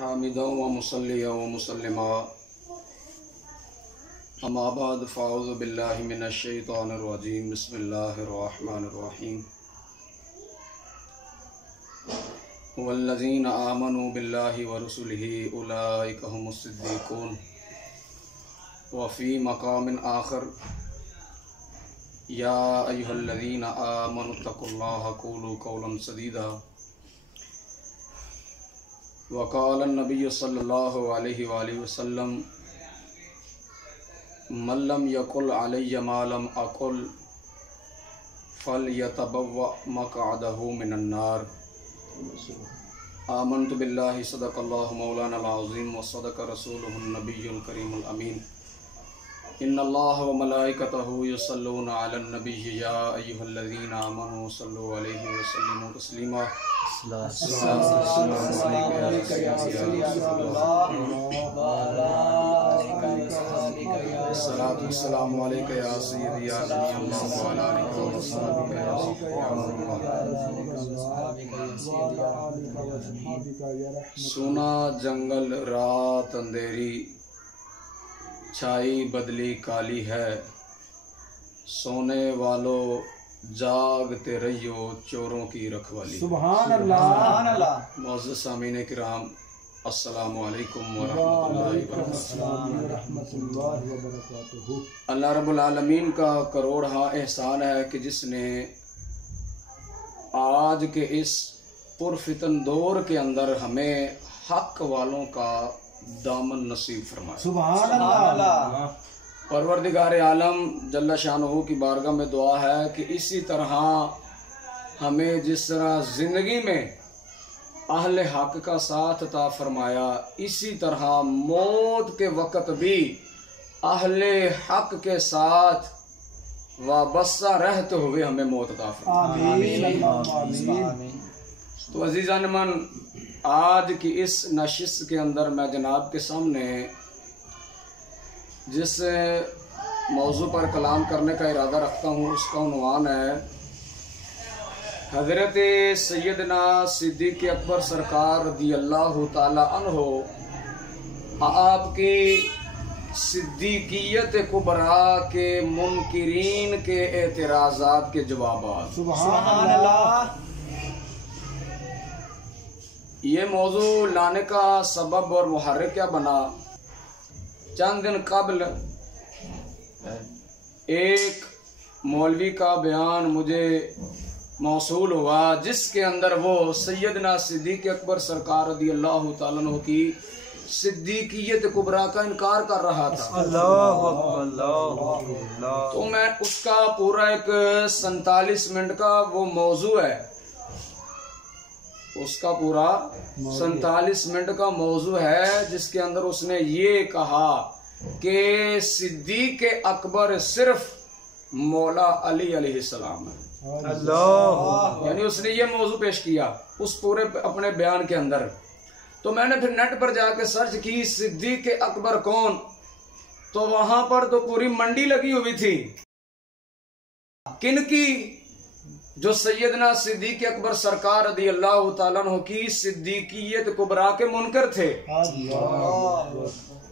हामिदन व मुसल्लियन व मुसल्लिमा अम्मा बाद फ़अऊज़ु बिल्लाहि मिनश शैतानिर रजीम बिस्मिल्लाहिर रहमानिर रहीम वल्लज़ीना आमनू बिल्लाहि व रुसुलिही उलाइका हुमुस सिद्दीक़ून व फ़ी मक़ामिन आख़र या अय्युहल्लज़ीना आमनुत्तक़ुल्लाहा क़ूलू क़ौलन सदीदा वक़ाल नबी सल्लल्लाहु अलैहि वसल्लम मल्लम यकुल अलैया मालम अकुल फलयतबव्वा मक़अदहु मिनन नार। आमन्तु बिल्लाहि सदक़ल्लाहु मौलाना अज़ीम व सदक़ रसूलुहुन नबियुल करीमुल अमीन। इन्नल्लाह व मलाइकतहु युसल्लूना अलन नबिय्यि या अय्युहल्लज़ीना आमनू सल्लु अलैहि व सल्लिमू तस्लीमा। अस्सलामु अलैका या सय्यदी या नबी अल्लाह व अला आलिका व अस्हाबिका या सुना जंगल रात अंधेरी छाई बदली काली है, सोने वालों जागते रहियो चोरों की रखवाली। सुभान अल्लाह। मुअज़्ज़ज़ सामीन किराम अस्सलामु अलैकुम व रहमतुल्लाहि व बरकातुहू। अल्लाह रब्बुल आलमीन का करोड़हा एहसान है कि जिसने आज के इस पुरफितन दौर के अंदर हमें हक वालों का दामन नसीब फरमाया। सुभान अल्लाह। परवरदिगार आलम जल्ला शानहू की बारगाह में दुआ है कि इसी तरह हमें जिस तरह ज़िंदगी में अहले हक का साथ अता फरमाया, इसी तरह मौत के वक़्त भी अहले हक के साथ वाबस्ता रहते हुए हमें मौत अता फरमाया। तो अज़ीज़ान मन, आज की इस नशिस्त के अंदर मैं जनाब के सामने जिस मौजू पर कलाम करने का इरादा रखता हूँ उसका उन्वान है हज़रत सैयदना सिद्दीक़ अकबर सरकार रज़ियल्लाहु ताला अन्हो आपकी सिद्दीक़ियत कुबरा के मुनकिरीन के एतराज़ात के जवाबात। सुभान अल्लाह। ये मौजू लाने का सबब और मुहर्रिक क्या बना, चंद दिन कबल एक मौलवी का बयान मुझे मौसूल हुआ जिसके अंदर वो सैयदना सिद्दीक़ अकबर सरकार रज़ियल्लाहु ताला अन्हु की सिद्दीक़ियत कुबरा का इनकार कर रहा था। तो मैं उसका पूरा एक 47 मिनट का वो मौजू है, उसका पूरा 47 मिनट का मौजू है जिसके अंदर उसने ये कहा कि सिद्दीक़ अकबर सिर्फ मौला अली अलैहिस्सलाम है। यानी उसने ये मौजू पेश किया उस पूरे अपने बयान के अंदर। तो मैंने फिर नेट पर जाके सर्च की सिद्दीक़ अकबर कौन, तो वहां पर तो पूरी मंडी लगी हुई थी किनकी, जो सैयदना सिद्दीक़ अकबर सरकार रज़ियल्लाहु ताला अन्हु की सिद्दीक़ियत कुबरा के मुनकर थे,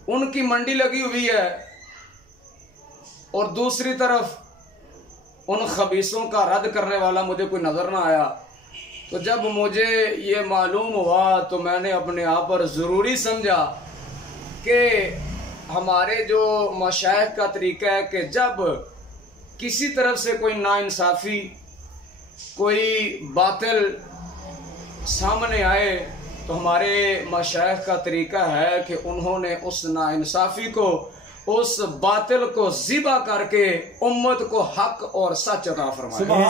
उनकी मंडी लगी हुई है। और दूसरी तरफ उन खबीसों का रद्द करने वाला मुझे कोई नजर ना आया। तो जब मुझे ये मालूम हुआ तो मैंने अपने आप पर ज़रूरी समझा कि हमारे जो मशाइख का तरीका है कि जब किसी तरफ से कोई नाइंसाफ़ी, कोई बातिल सामने आए तो हमारे मशाइख का तरीका है कि उन्होंने उस नाइंसाफ़ी को, उस बातिल को ज़िबा करके उम्मत को हक और सच अता फरमाया।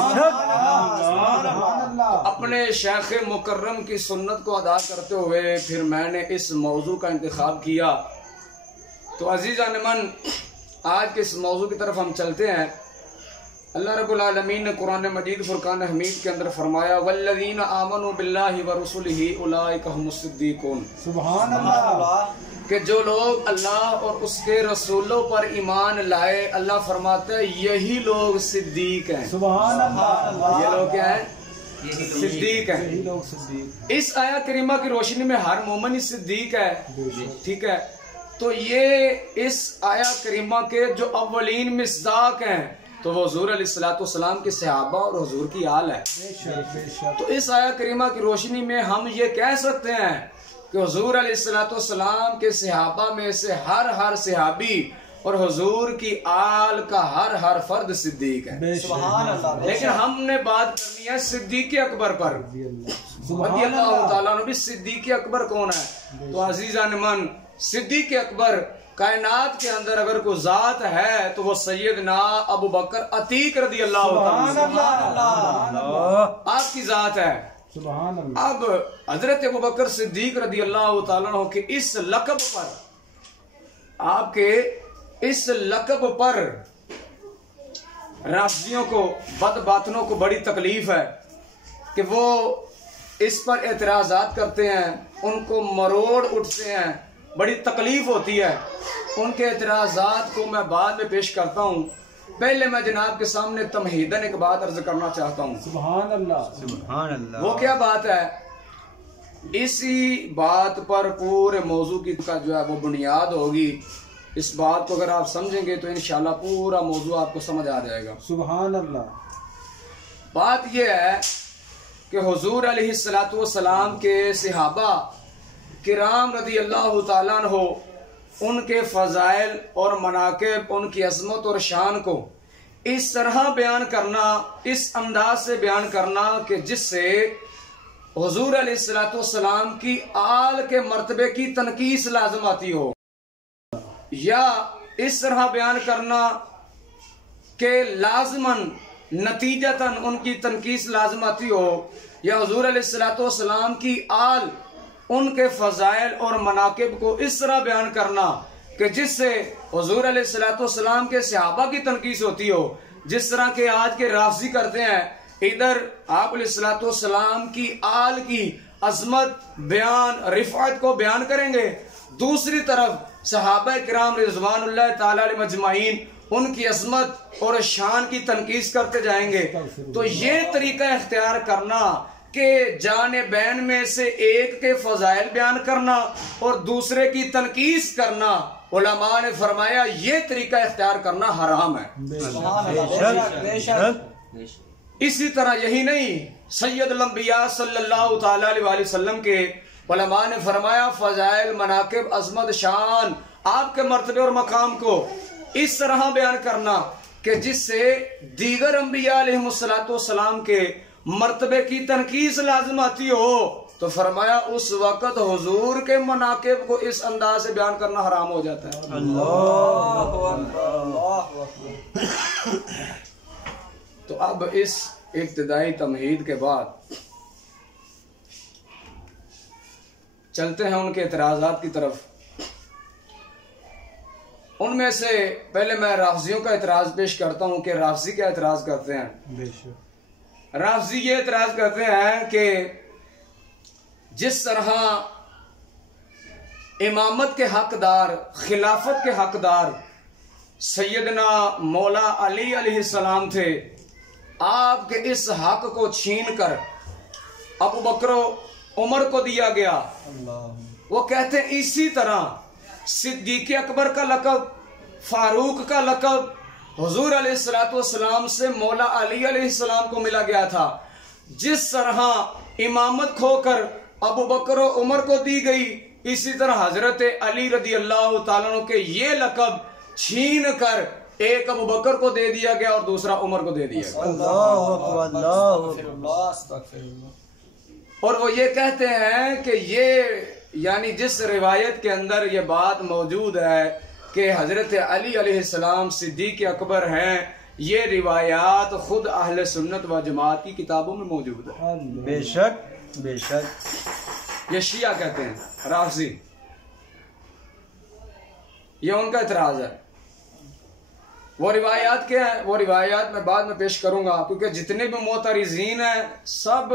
अपने शेख मुकर्रम की सुन्नत को अदा करते हुए फिर मैंने इस मौजू का इंतखाब किया। तो अज़ीज़ान मन, आज के इस मौजू की तरफ हम चलते हैं। अल्लाह रब्बुल आलमीन ने कुरान मजीद फुरकान हमीद के अंदर फरमाया वल्लज़ीना आमनू बिल्लाहि व रुसुलिही उलाइका हुमुस सिद्दीक़ून। सुभान अल्लाह। कि जो लोग अल्लाह और उसके रसूलों पर ईमान लाए, अल्लाह फरमाते हैं यही लोग सिद्दीक हैं। सुभान अल्लाह। ये लोग क्या हैं? सिद्दीक हैं। यही लोग सिद्दीक इस आया करीमा की रोशनी में हर मोमिन ही सिद्दीक है। ठीक है, तो ये इस आया करीमा के जो अव्वलीन मिस्दाक हैं तो वो हुजूर अलैहिस्सलाम के सहाबा और हुजूर की आल है। तो इस आया करीमा की रोशनी में हम ये कह सकते हैं कि हुजूर अलैहिस्सलाम के सहाबा में से हर सहाबी और हुजूर की आल का हर फर्द सिद्दीक है। सुभान अल्लाह। लेकिन हमने बात करनी है सिद्दीक अकबर पर। अल्लाह ताला ने भी सिद्दीक अकबर कौन है? तो अजीजान मन, सिद्दीक अकबर कायनात के अंदर अगर कोई जात है तो वो सैयदना अबू बकर अतीक रदी अल्लाह आपकी जात है। अब हजरत अबू बकर सिद्दीक रदी अल्लाह ताला के इस लक़ब पर, आपके इस लक़ब पर राफियों को, बदबातनों को बड़ी तकलीफ है कि वो इस पर एतराज़ात करते हैं, उनको मरोड़ उठते हैं, बड़ी तकलीफ होती है। उनके एतराज़ात को मैं बाद में पेश करता हूँ। पहले मैं जनाब के सामने तमहीदन एक बात अर्ज करना चाहता हूँ। सुभान अल्लाह, सुभान अल्लाह। वो क्या बात है? इसी बात पर पूरे मौजू की का जो है वो बुनियाद होगी। इस बात को अगर आप समझेंगे तो इंशाल्लाह पूरा मौजू आपको समझ आ जाएगा। सुभान अल्लाह। बात यह है कि हुजूर अलैहिस्सलाम के सहाबा किराम रदी अल्लाह ताला अन्हु, उनके फजाइल और मनाकिब, उनकी अज़मत और शान को इस तरह बयान करना, इस अंदाज से बयान करना कि जिससे हुजूर अलैहिस्सलाम की आल के मर्तबे की तनकीस लाज़िम आती हो, या इस तरह बयान करना कि लाज़िमन नतीजतन उनकी तनकीस लाज़िम आती हो, या हुजूर अलैहिस्सलाम की आल, उनके फजाइल और मनाकिब को इस तरह बयान करना कि जिससे हुजूर अलैहिस्सलाम के सहाबा की तनकीस होती हो, जिस तरह के आज के राफ़ज़ी करते हैं। इधर आप अलैहिस्सलाम की आल की अज़मत बयान, रिफ़अत को बयान करेंगे, दूसरी तरफ सहाबा किराम रिज़वानुल्लाह ताला अलैहिम अजमाइन उनकी अज़मत और शान की तनकीस करते जाएंगे। तो ये तरीका इख्तियार करना कि जानिबैन में से एक के फजाइल बयान करना और दूसरे की तनकीस करना, उलमा ने फरमाया ये तरीका इख्तियार करना हराम है। इसी तरह यही नहीं, सैयदुल अंबिया सल्लल्लाहु ताला अलैहि वसल्लम के उलमा ने फरमाया फजाइल, मनाकिब, अज़मत, शान, आपके मर्तबे और मकाम को इस तरह बयान करना कि जिससे दीगर अंबिया अलैहिस्सलाम के मर्तबे की तनकीस लाज़िम आती हो। तो फरमाया उस वक़्त हुजूर के मनाकिब को इस अंदाज से बयान करना हराम हो जाता है। तो अब इस इब्तिदाई तमहीद के बाद चलते हैं उनके एतराज़ात की तरफ। उनमें से पहले मैं राफ़ज़ियों का एतराज़ पेश करता हूँ कि राफ़ज़ी क्या एतराज़ करते हैं। राफ़ज़ी ये एतराज़ करते हैं कि जिस तरह इमामत के हकदार, खिलाफत के हकदार सैयदना मौला अली अलैहिस्सलाम थे, आपके इस हक को छीन कर अबू बकर उमर को दिया गया। वो कहते हैं इसी तरह सिद्दीक़ अकबर का लक़ब, फारूक का लक़ब हुजूर अलैहिस्सलाम से मौला अली अलैहिस्सलाम को मिला गया था। जिस तरह इमामत खोकर अबू बकर और उमर को दी गई, इसी तरह हजरत अली रदी अल्लाह ताला अन्हु के ये लक़ब छीन कर एक अबू बकर को दे दिया गया और दूसरा उमर को दे दिया गया। और वो ये कहते हैं कि ये यानी जिस रिवायत के अंदर ये बात मौजूद है कि हजरत अली अलैहिस्सलाम सिद्दीक़ अकबर हैं, ये रिवायात खुद अहले सुन्नत व जमात की किताबों में मौजूद है। बेशक बेशक। ये शिया कहते हैं, राफ़ज़ी, ये उनका इतराज है। वो रिवायात क्या है, वो रिवायात मैं बाद में पेश करूंगा, क्योंकि जितने भी मोतरिज़ीन हैं सब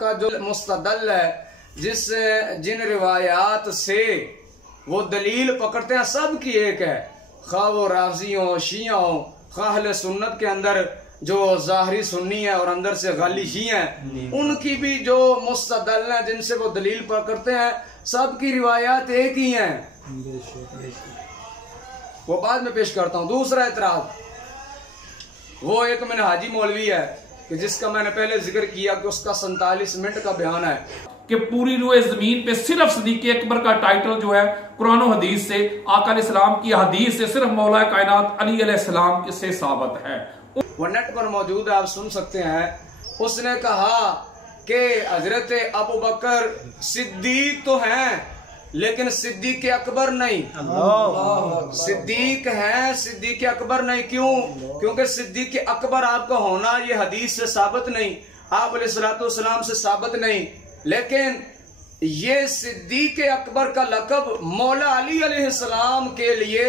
का जो मुस्तदल है, जिन रिवायात से वो दलील पकड़ते हैं, सब की एक है। खा वो राफ़ज़ी हो, शिया हो, खा अहले सुन्नत के अंदर जो ज़ाहरी सुन्नी है और अंदर से गाली शी हैं, उनकी भी जो मुस्तदल हैं जिनसे वो दलील पकड़ते हैं, सबकी रिवायात एक ही हैं। वो बाद में पेश करता हूँ। दूसरा एतराज वो एक मिनहाजी मौलवी है कि जिसका मैंने पहले जिक्र किया कि उसका 47 मिनट का बयान है कि पूरी रूए जमीन पे सिर्फ सिद्दीक़ अकबर का टाइटल जो है कुरान और हदीस से, आका अलैहिस्सलाम की हदीस से, सिर्फ मौला कायनात अली अलैहिस्सलाम से साबित है। वो नेट पर मौजूद है, आप सुन सकते हैं। उसने कहा कि हजरत अबू बकर सिद्दीक तो हैं लेकिन सिद्दीक अकबर नहीं। सिद्दीक हैं, सिद्दीक अकबर नहीं। क्यों? क्योंकि सिद्दीक अकबर आपका होना ये हदीस से साबित नहीं, आप अलैहिस्सलाम से साबित नहीं, लेकिन ये सिद्दीक अकबर का लक़ब मौला अली अलैहिस्सलाम के लिए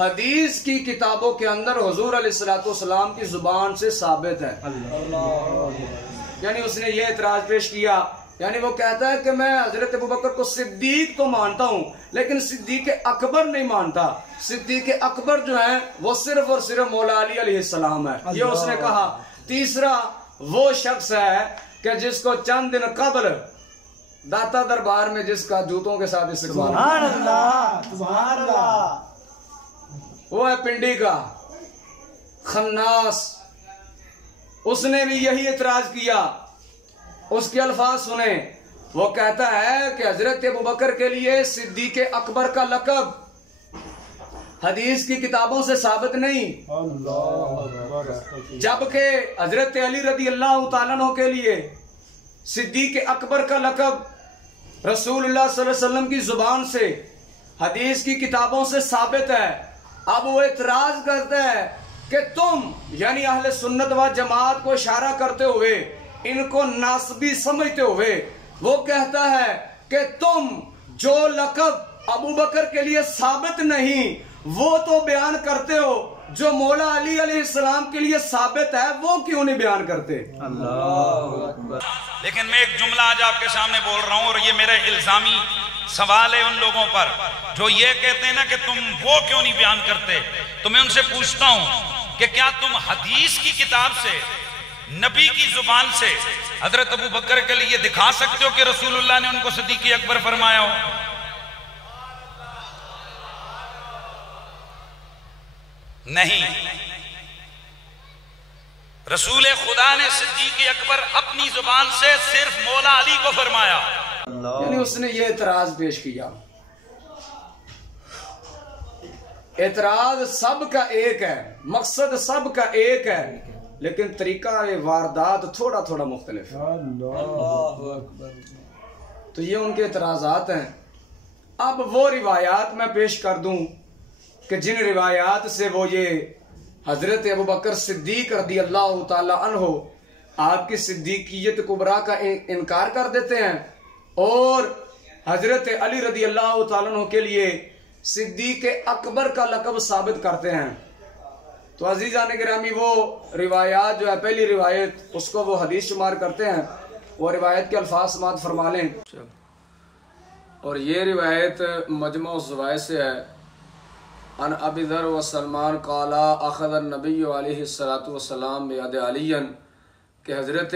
हदीस की किताबों के अंदर हुजूर अलैहिस्सलाम की जुबान से साबित है। यानी उसने ये एतराज पेश किया, यानी वो कहता है कि मैं हजरत अबू बकर को सिद्दीक तो मानता हूं लेकिन सिद्दीक अकबर नहीं मानता। सिद्दीक अकबर जो है वो सिर्फ और सिर्फ मौला अली अलैहिस्सलाम है, ये उसने कहा। तीसरा वो शख्स है कि जिसको चंद दिन कबल दाता दरबार में जिसका जूतों के साथ इस्तेमाल, वो है पिंडी का खन्नास। उसने भी यही एतराज किया। उसके अल्फाज सुने, वो कहता है कि हजरत अबू बकर के लिए सिद्दीक अकबर का लक़ब हदीस की किताबों से साबित नहीं, जबकि हजरत अली रदी अल्लाह तआला अन्हु के लिए सिद्दीक अकबर का लक़ब रसूलुल्लाह सल्लल्लाहु अलैहि वसल्लम की जुबान से हदीस की किताबों से साबित है। अब वो इतराज करता है कि तुम यानी अहले सुन्नत व जमात को इशारा करते हुए, इनको नासबी समझते हुए, वो कहता है कि तुम जो लक़ब अबू बकर के लिए साबित नहीं वो तो बयान करते हो, जो मौला अली अलैहिस्सलाम के लिए साबित है वो क्यों नहीं बयान करते? अल्लाह अकबर। लेकिन मैं एक जुमला आज आपके सामने बोल रहा हूं और ये मेरा इल्जामी सवाल है उन लोगों पर जो ये कहते हैं ना कि तुम वो क्यों नहीं बयान करते। तो मैं उनसे पूछता हूं कि क्या तुम हदीस की किताब से, नबी की जुबान से हजरत अबू बकर के लिए दिखा सकते हो कि रसूलुल्लाह ने उनको सिद्दीक अकबर फरमाया हो? नहीं। रसूल खुदा ने सिद्दीक अकबर अपनी जुबान से सिर्फ मौला अली को फरमाया। यानी उसने ये एतराज पेश किया। एतराज सब का एक है, मकसद सब का एक है, लेकिन तरीका वारदात थोड़ा थोड़ा मुख्तलिफ है। तो ये उनके एतराजात हैं। अब वो रिवायात मैं पेश कर दूं कि जिन रिवायात से वो ये हजरत अबू बकर सिद्दीक रदी अल्लाह तआला अन्हु आपकी सिद्दीकियत कुबरा का इनकार कर देते हैं और हजरत अली रदी अल्लाह तआला अन्हु के लिए सिद्दीक अकबर का लक़ब साबित करते हैं। तो अजीज़ान गिरामी वो रिवायात जो है, पहली रिवायत उसको वो हदीस शुमार करते हैं। वो रिवायत के अल्फाज समात फरमा लें। और ये रिवायत मजमू ज़वाइद से है। अन अबी ज़र व सलमान काला अख़ज़ नबी अलैहिस्सलातु वस्सलाम बियद अलियन कि हज़रत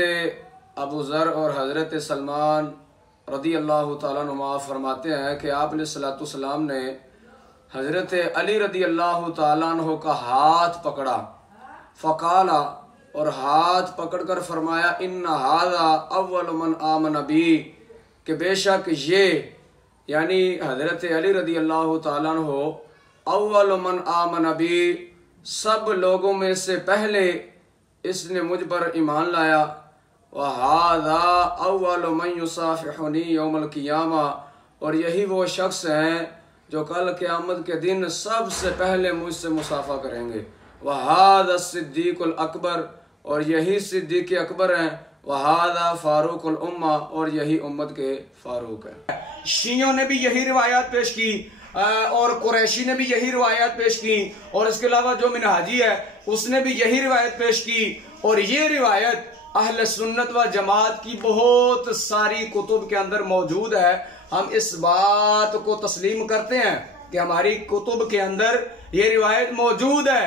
अबू ज़र और हज़रत सलमान रदी अल्लाह तआला अन्हुमा फरमाते हैं कि आप अलैहिस्सलातु वस्सलाम ने हज़रत अली रदी अल्लाह तआला अन्हु का हाथ पकड़ा, फ़काला और हाथ पकड़कर फरमाया इन्ना हाज़ा अव्वल मन आमन बी कि बेशक ये यानी हज़रत अली रदी अल्लाह तआला अन्हु अव्वल मन आमन बी सब लोगों में से पहले इसने मुझ पर ईमान लाया। व हाज़ा अव्वल मन युसाफ़िहुनी यौमल क़ियामा और यही वो शख्स हैं जो कल क़यामत के दिन सबसे पहले मुझसे मुसाफ़ा करेंगे। वहादा सिद्दीकुल अकबर और यही सिद्दीक अकबर हैं। वहादा फारूकुल उम्मा और यही उम्मत के फारूक हैं। शियों ने भी यही रिवायात पेश की और कुरैशी ने भी यही रिवायात पेश की और इसके अलावा जो मिनहाजी है उसने भी यही रिवायत पेश की। और ये रिवायत अहले सुन्नत व जमात की बहुत सारी कुतुब के अंदर मौजूद है। हम इस बात को तस्लीम करते हैं कि हमारी कुतुब के अंदर ये रिवायत मौजूद है।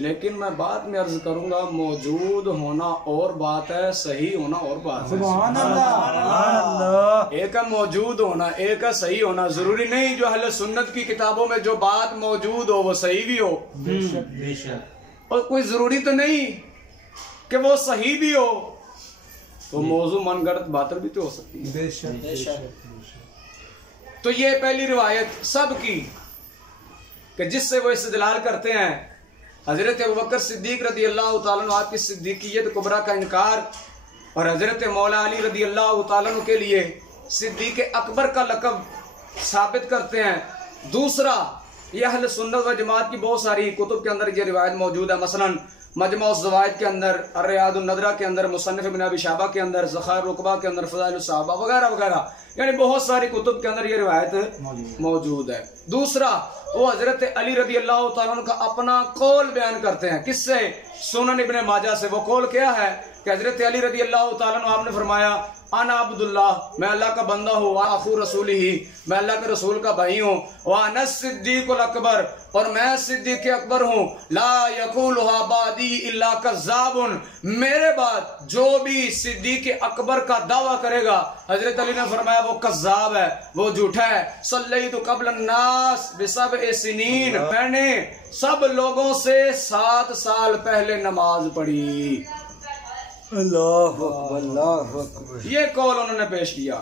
लेकिन मैं बाद में अर्ज करूंगा, मौजूद होना और बात है, सही होना और बात है। सुभान अल्लाह। एक है मौजूद होना, एक है सही होना। जरूरी नहीं जो अहले सुन्नत की किताबों में जो बात मौजूद हो वो सही भी हो, बेशक। और कोई जरूरी तो नहीं कि वो सही भी हो, तो मौजू मनगढ़ंत बात भी तो हो सकती है। बेशक। तो ये पहली रिवायत सब की कि जिससे वो इस्तेदलाल करते हैं हजरत अबू बकर सिद्दीक रदी अल्लाह तआला अन्हु आपकी सिद्दीकियत कुबरा का इनकार, और हजरत मौला अली रदी अल्लाह तआला अन्हु के लिए सिद्दीक अकबर का लक़ब साबित करते हैं। दूसरा, ये अहले सुन्नत व जमात की बहुत सारी कुतुब के अंदर ये रिवायत मौजूद है। मसलन मजमा ज़वाइद के अंदर, अर्रियादुन नदरा के अंदर, मुसन्निफ इब्न अबी शाबा के अंदर, ज़खायर रुकबा के अंदर, फ़ज़ाइलुस सहाबा वगैरह वगैरह, यानी बहुत सारी कुतुब के अंदर ये रिवायत मौजूद है। दूसरा, वो हजरत अली रदी अल्लाह तआला अन्हु का अपना कौल बयान करते हैं। किससे? सुनन इब्न माजा से। वो कौल क्या है कि हजरत अली रदी अल्लाह तआला अन्हु आपने फरमाया, आना अब्दुल्लाह, मैं अल्लाह का बंदा हूँ, वा अखू रसूली ही, मैं अल्लाह के रसूल का भाई हूँ, वा अनस सिद्दीकुल अकबर, और मैं सिद्दीक अकबर हूँ, ला यकूलुहा बादी इल्ला कज़्ज़ाबुन, मेरे बाद जो भी सिद्दीक अकबर का दावा करेगा, हजरत अली ने फरमाया वो कज़्ज़ाब है, वो झूठा है। सल्लैतु क़ब्ल अन्नास बिसब्इ सिनीन, मैंने सब लोगों से 7 साल पहले नमाज पढ़ी। अल्लाहु अकबर। ये कौल उन्होंने पेश किया।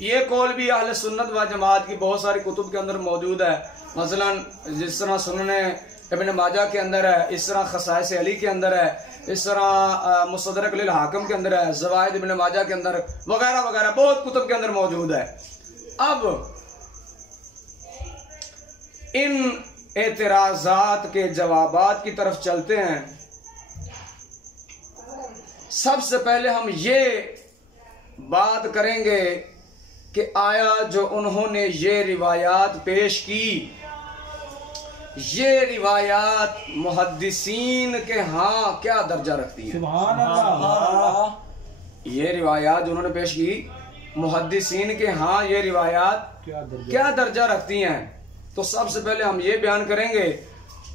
ये कौल भी अहले सुन्नत व जमात की बहुत सारी कुतुब के अंदर मौजूद है। मसलन जिस तरह सुनने इब्न माजा के अंदर है, इस तरह खसाइस अली के अंदर है, इस तरह मुस्तदरक लिल हाकिम के अंदर है, ज़वाइद इब्न माजा के अंदर वगैरह वगैरह बहुत कुतुब के अंदर मौजूद है। अब इन एतराज़ात के जवाबात की तरफ चलते हैं। सबसे पहले हम ये बात करेंगे कि आया जो उन्होंने ये रिवायात पेश की, ये रिवायात मुहद्दिसीन के हाँ क्या दर्जा रखती है? सुभान अल्लाह। ये रिवायात जो उन्होंने पेश की, मुहद्दिसीन के हाँ ये रिवायात क्या दर्जा रखती हैं? तो सबसे पहले हम ये बयान करेंगे।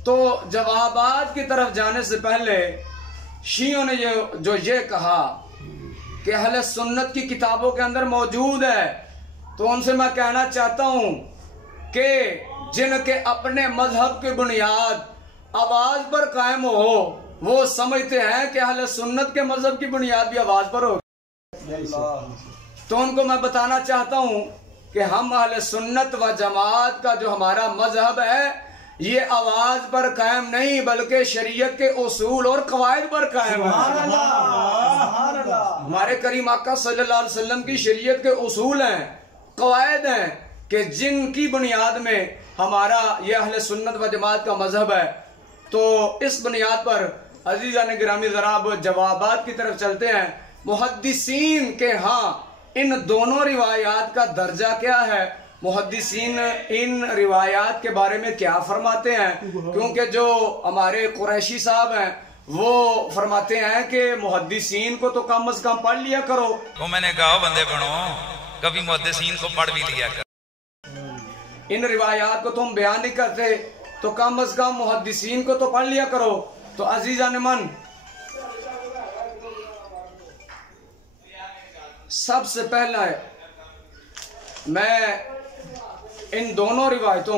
तो जवाबात की तरफ जाने से पहले शियों ने ये कहा कि अहले सुन्नत की किताबों के अंदर मौजूद है, तो उनसे मैं कहना चाहता हूं कि जिनके अपने मजहब की बुनियाद आवाज पर कायम हो, वो समझते हैं कि अहले सुन्नत के मजहब की बुनियाद भी आवाज पर हो। तो उनको मैं बताना चाहता हूं कि हम अहले सुन्नत व जमात का जो हमारा मजहब है, ये आवाज पर कायम नहीं बल्कि शरीयत के उसूल और कवायद पर कायम है। हमारे करीम आका सल्लल्लाहु अलैहि वसल्लम की शरीयत के उसूल हैं, कवायद हैं कि जिनकी बुनियाद में हमारा ये अहले सुन्नत व जमात का मजहब है। तो इस बुनियाद पर अजीज़ान गिरामी जरा अब जवाबात की तरफ चलते हैं। मुहद्दिसीन के हाँ इन दोनों रिवायात का दर्जा क्या है, मुहद्दिसीन इन रिवायात के बारे में क्या फरमाते हैं? क्योंकि जो हमारे कुरैशी साहब हैं वो फरमाते हैं कि मुहद्दिसीन को तो कम से कम पढ़ लिया करो। तो मैंने कहा बंदे बनो, कभी मुहद्दिसीन को पढ़ भी लिया कर। इन रिवायात को तुम बयान नहीं करते तो कम से कम मुहद्दिसीन को तो पढ़ लिया करो। तो अजीज़ान मन, सबसे पहला मैं इन दोनों रिवायतों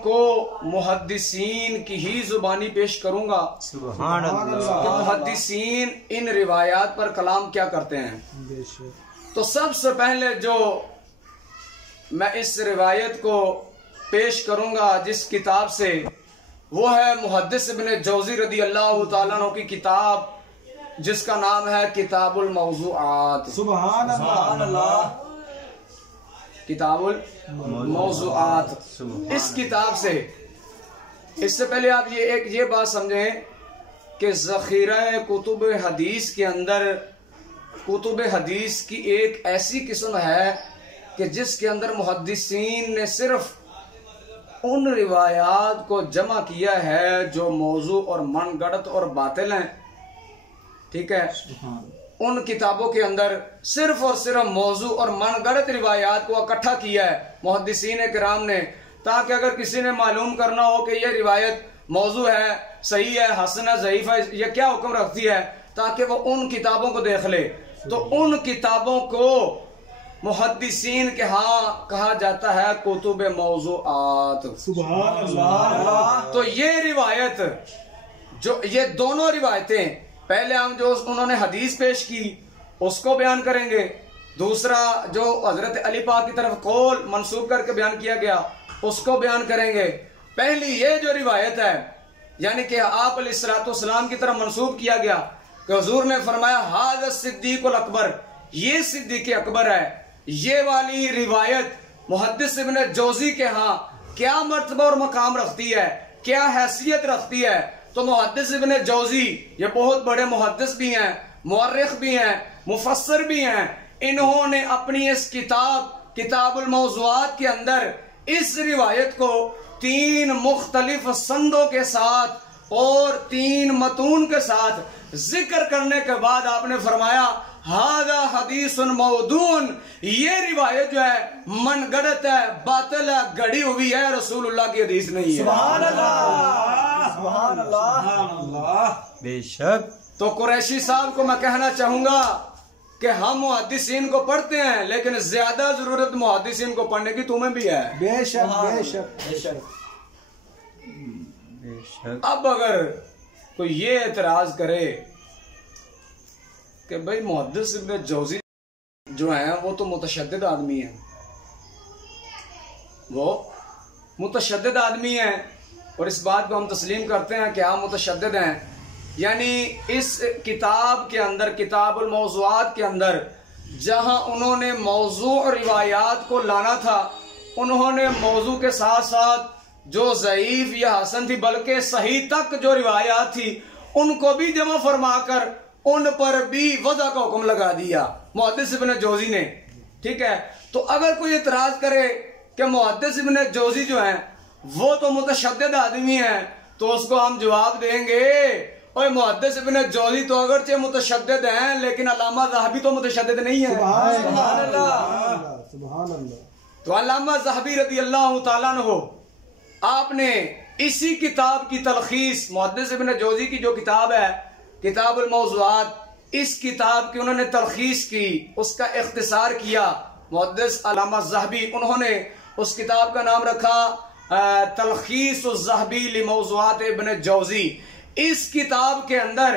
को मुहद्दिसीन की ही जुबानी पेश करूंगा। सुभान अल्लाह। कि मुहद्दिसीन इन रिवायात पर कलाम क्या करते हैं। तो सबसे पहले जो मैं इस रिवायत को पेश करूंगा जिस किताब से, वो है मुहद्दिस इब्न जौज़ी रदी अल्लाह तआला अन्हु की किताब जिसका नाम है किताबुल मौज़ूआत। सुभान अल्लाह। किताबुल मौज़ूआत। इस किताब से, इससे पहले आप ये बात समझें कि ज़ख़ीरा कुतुब हदीस के अंदर कुतुब हदीस की एक ऐसी किस्म है कि जिसके अंदर मुहद्दिसीन ने सिर्फ उन रिवायात को जमा किया है जो मौजू और मनगढ़ंत और बातिल हैं। ठीक है, उन किताबों के अंदर सिर्फ और सिर्फ मौजू और मनगढ़ंत रिवायात को इकट्ठा किया है मुहद्दिसीन किराम ने। ताकि अगर किसी ने मालूम करना हो कि ये रिवायत मौजू है, सही है, हसन है, ज़ईफ है, ये क्या हुक्म रखती है, ताकि वो उन किताबों को देख ले। तो उन किताबों को मुहद्दिसीन के यहाँ कहा जाता है कुतुब मौज़ूआत। सुभान अल्लाह। तो ये रिवायत जो ये दोनों रिवायतें, पहले हम जो उन्होंने हदीस पेश की उसको बयान करेंगे, दूसरा जो हजरत अली पाक की तरफ कौल मंसूब करके बयान किया गया उसको बयान करेंगे। पहली ये जो रिवायत है, यानी कि आप अलैहिस्सलाम की तरफ मंसूब किया गया कि हुजूर ने फरमाया हाज़ा सिद्दीकुल अकबर, ये सिद्दीक अकबर है। ये वाली रिवायत मुहद्दिस इब्न जौजी के यहाँ क्या मर्तबा और मकाम रखती है, क्या हैसियत रखती है। तो मुहद्दिस इब्न जौजी ये बहुत बड़े मुहद्दिस भी हैं, मुअर्रिख भी हैं, मुफस्सिर भी हैं। इन्होंने अपनी इस किताबुल मौज़ूआत के अंदर इस रिवायत को 3 मुख्तलिफ संदों के साथ और 3 मतून के साथ जिक्र करने के बाद आपने फरमाया हादा हदीसुन मौदून, ये रिवायत जो है मनगढ़ंत है, बातिल है, गढ़ी हुई है, रसूलुल्लाह की हदीस नहीं है। सुभान अल्लाह, सुभान अल्लाह, बेशक। तो कुरैशी साहब को मैं कहना चाहूंगा कि हम मुहद्दिसीन को पढ़ते हैं, लेकिन ज्यादा जरूरत मुहद्दिसीन को पढ़ने की तुम्हें भी है। बेशक बेशक बेशक बेशक। अब अगर कोई ये एतराज करे कि भाई मुहद्दिस इब्न जौजी जो है वो तो मुतशद्दिद आदमी है, वो मुतशद्दिद आदमी है, और इस बात को हम तस्लीम करते हैं कि आप मुतशद्दिद हैं। यानी इस किताब के अंदर, किताबुल मौज़ूआत के अंदर, जहां उन्होंने मौजू रिवायात को लाना था, उन्होंने मौजू के साथ साथ जो ज़ईफ या हसन थी, बल्कि सही तक जो रिवायात थी उनको भी जमा फरमाकर उन पर भी वज़ा का हुक्म लगा दिया मुहद्दिस इब्न जौजी ने। ठीक है, तो अगर कोई इतराज करे कि मुहद्दिस इब्न जौजी जो है वो तो मुतशद्दिद आदमी है, तो उसको हम जवाब देंगे और मुहद्दिस इब्न जौजी तो अगरचे मुतशद्दिद हैं, लेकिन अल्लामा ज़हबी तो मुतशद्दिद नहीं है। सुभान अल्लाह, सुभान अल्लाह। तो अल्लामा ज़हबी रज़ियल्लाहु ताला अन्हु, आपने इसी किताब की तलखीस, मुहद्दिस इब्न जौजी की जो किताब है किताबुल मौज़ूआत, इस किताब की उन्होंने तलखीस की, उसका इख्तिसार किया मुहद्दिस अल्लामा ज़हबी। उन्होंने उस किताब का नाम रखा तलखीस ज़हबी लिमौज़ूआत इब्न जौजी। इस किताब के अंदर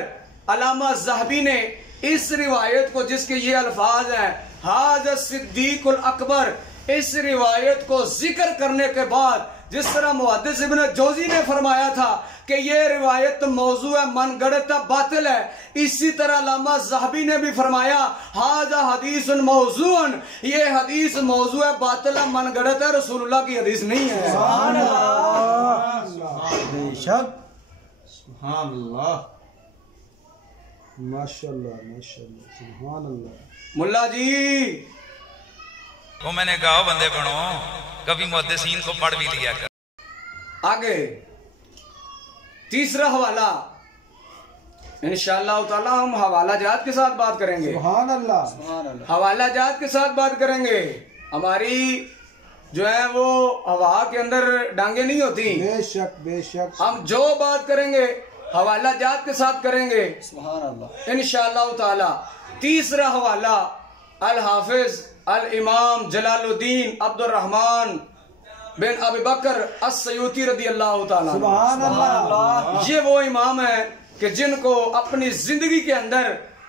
अल्लामा ज़हबी ने इस रिवायत को, जिसके ये अल्फाज हैं हाज़ा सिद्दीकुल अकबर, इस रिवायत को जिक्र करने के बाद जिस तरह मुहद्दिस इब्न जौजी ने फरमाया था कि ये रिवायत मौजू है, मनगढ़ंत है, बातिल है, इसी तरह अल्लामा ज़हबी ने भी फरमाया हाज़ा हदीसुन मौज़ूअन, ये हदीस मौजू है, बातिल है, मनगढ़ंत है, रसूलुल्लाह की हदीस नहीं है। सुभान अल्लाह, बेशक। सुभान अल्लाह, माशाअल्लाह माशाअल्लाह, सुभान अल्लाह। मुल्ला जी, तो मैंने कहा बंदे बनो, कभी मुहद्दिसीन को पढ़ भी लिया कर। आगे तीसरा हवाला, इंशाअल्लाह ताला हम हवाला जात के साथ बात करेंगे। सुभान अल्लाह, सुभान अल्लाह। हवाला जात के साथ बात करेंगे। हमारी जो है वो हवा के अंदर डांगे नहीं होती, बेशक बेशक। हम जो बात करेंगे हवाला जात के साथ करेंगे सुभान अल्लाह। इंशाअल्लाह ताला। तीसरा हवाला अल हाफिज अल इमाम जलालुद्दीन अब्दुर रहमान बिन अबी बकर अस-सयूती रदियल्लाहु ताला। सुभान अल्लाह। ये वो इमाम है कि जिनको अपनी जिंदगी के अंदर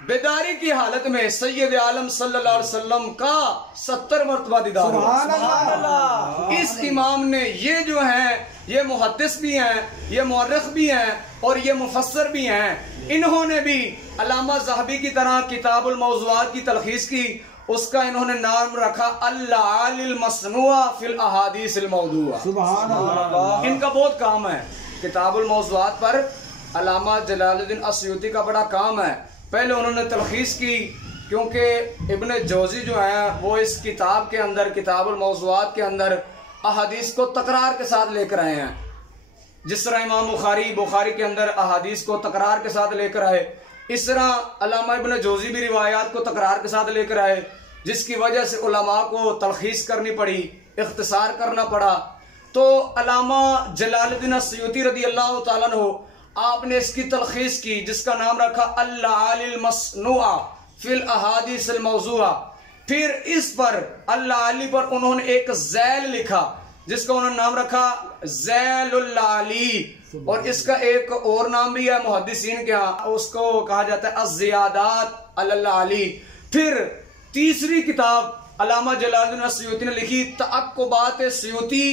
बेदारी की हालत में सैयद आलम सल्लल्लाहु अलैहि वसल्लम का 70 मरतबा दीदार हुआ। सुभान अल्लाह। इस इमाम ने, ये जो है ये मुहद्दिस भी हैं, ये मुअर्रिख भी हैं और ये मुफस्सिर भी हैं, इन्होंने भी अल्लामा ज़हबी की तरह किताबुल मौज़ूआत की तलखीस की। उसका इन्होंने नाम रखा अल-लालिल मस्नुआ फिल अहादीसिल मौदूआ। सुभान अल्लाह। इनका बहुत काम है किताबुल मौज़ूआत पर। अल्लामा जलालुद्दीन अस्यूती का बड़ा काम है। पहले उन्होंने तलखीस की, क्योंकि इब्न जौजी जो है वो इस किताब के अंदर, किताबुल मौज़ूआत के अंदर अहादीस को तकरार के साथ लेकर आए हैं। जिस तरह इमाम बुखारी के अंदर अहादीस को तकरार के साथ लेकर आए, इस तरह अल्लामा इब्न जौजी भी रिवायात को तकरार के साथ लेकर आए, जिसकी वजह से उलमा को तलखीस करनी पड़ी, इख्तिसार करना पड़ा। तो अल्लामा जलालुद्दीन अस्सयूती रदी अल्लाह ताला अन्हु आपने इसकी तलखीस की, जिसका नाम रखा अल-लालिल मसनूआ फिल अहादीस अल मौज़ूआ। फिर इस पर अल-लाली पर उन्होंने एक ज़ैल लिखा, जिसका उन्होंने नाम रखा ज़ैलुल लाली, और इसका एक और नाम भी है मुहद्दिसीन के यहाँ, उसको कहा जाता है अज़्ज़ियादात अल-लाली। फिर तीसरी किताब अल्लामा जलालुद्दीन अस्सयूती ने लिखी तअक्कुबात सयूती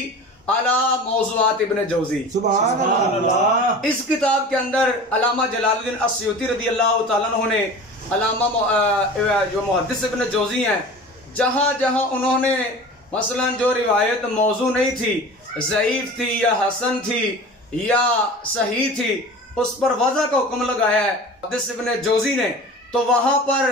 अला मौज़ूआत इब्न जौज़ी। सुभान अल्लाह। इस किताब के अंदर अल्लामा जलालुद्दीन अस्सयूती रदी अल्लाह ताला अन्हु ने अल्लामा जो मुहद्दिस इब्न जौज़ी हैं, जहां जहां उन्होंने मसलन जो रिवायत मौजू नहीं थी, ज़ईफ थी या हसन थी या सही थी, उस पर वज़ा का हुक्म लगाया है मुहद्दिस इब्न जौज़ी ने, तो वहां पर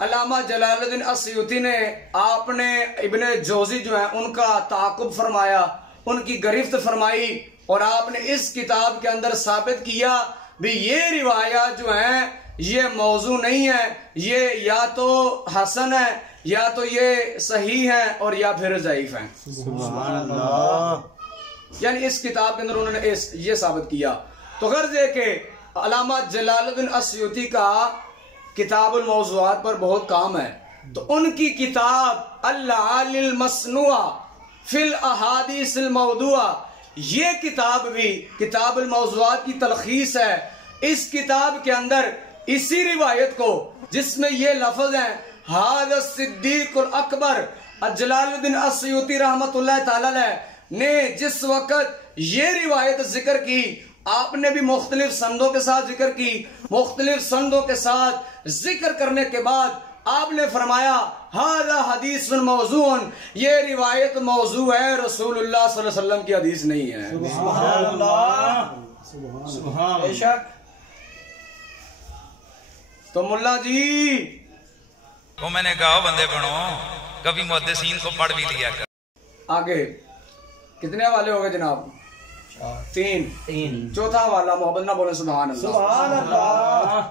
अल्लामा जलालुद्दीन अस्सयूती ने आपने इब्न जौज़ी जो है उनका ताक़ुब फरमाया, उनकी गिरफ्त फरमाई, और आपने इस किताब के अंदर साबित किया भी ये रिवायत जो है ये मौजू नहीं है, ये या तो हसन है या तो ये सही है और या फिर ज़ईफ है। सुभान अल्लाह। यानी इस किताब के अंदर उन्होंने ये साबित किया। तो गर्ज है कि अल्लामा जलालुद्दीन अस्सयूती का किताबुल मौज़ूआत पर बहुत काम है, तो उनकी किताब अल-लालिल मसनूआ फिल अहादीस अल मौज़ूआ, ये किताब भी किताबुल मौज़ूआत की तलखीस है। इस किताब के अंदर इसी रिवायत को, जिसमें ये लफ्ज है हाज़ा सिद्दीक़ुल अकबर जलालुद्दीन अस्सयूती रहमतुल्लाह ताला अलैह ने जिस वक़्त ये रिवायत जिक्र की, आपने भी मुख्तलिफ संदों के साथ जिक्र की, मुख्तलिफ संदों के साथ जिक्र करने के बाद आपने फरमाया हाज़ा हदीसुन मौज़ूअन, ये रिवायत मौजू है, रसूलुल्लाह सल्लल्लाहु अलैहि वसल्लम की हदीस नहीं है। सुभान अल्लाह। सुभान। बेशक। तो मुल्ला जी तो मैंने कहा बंदे बनो, कभी मुहद्दिसीन को पढ़ भी लिया कर। आगे कितने हवाले हो गए जनाब? तीन। चौथा हवाला मोहब्बत ना बोले सुभान अल्लाह। सुभान अल्लाह।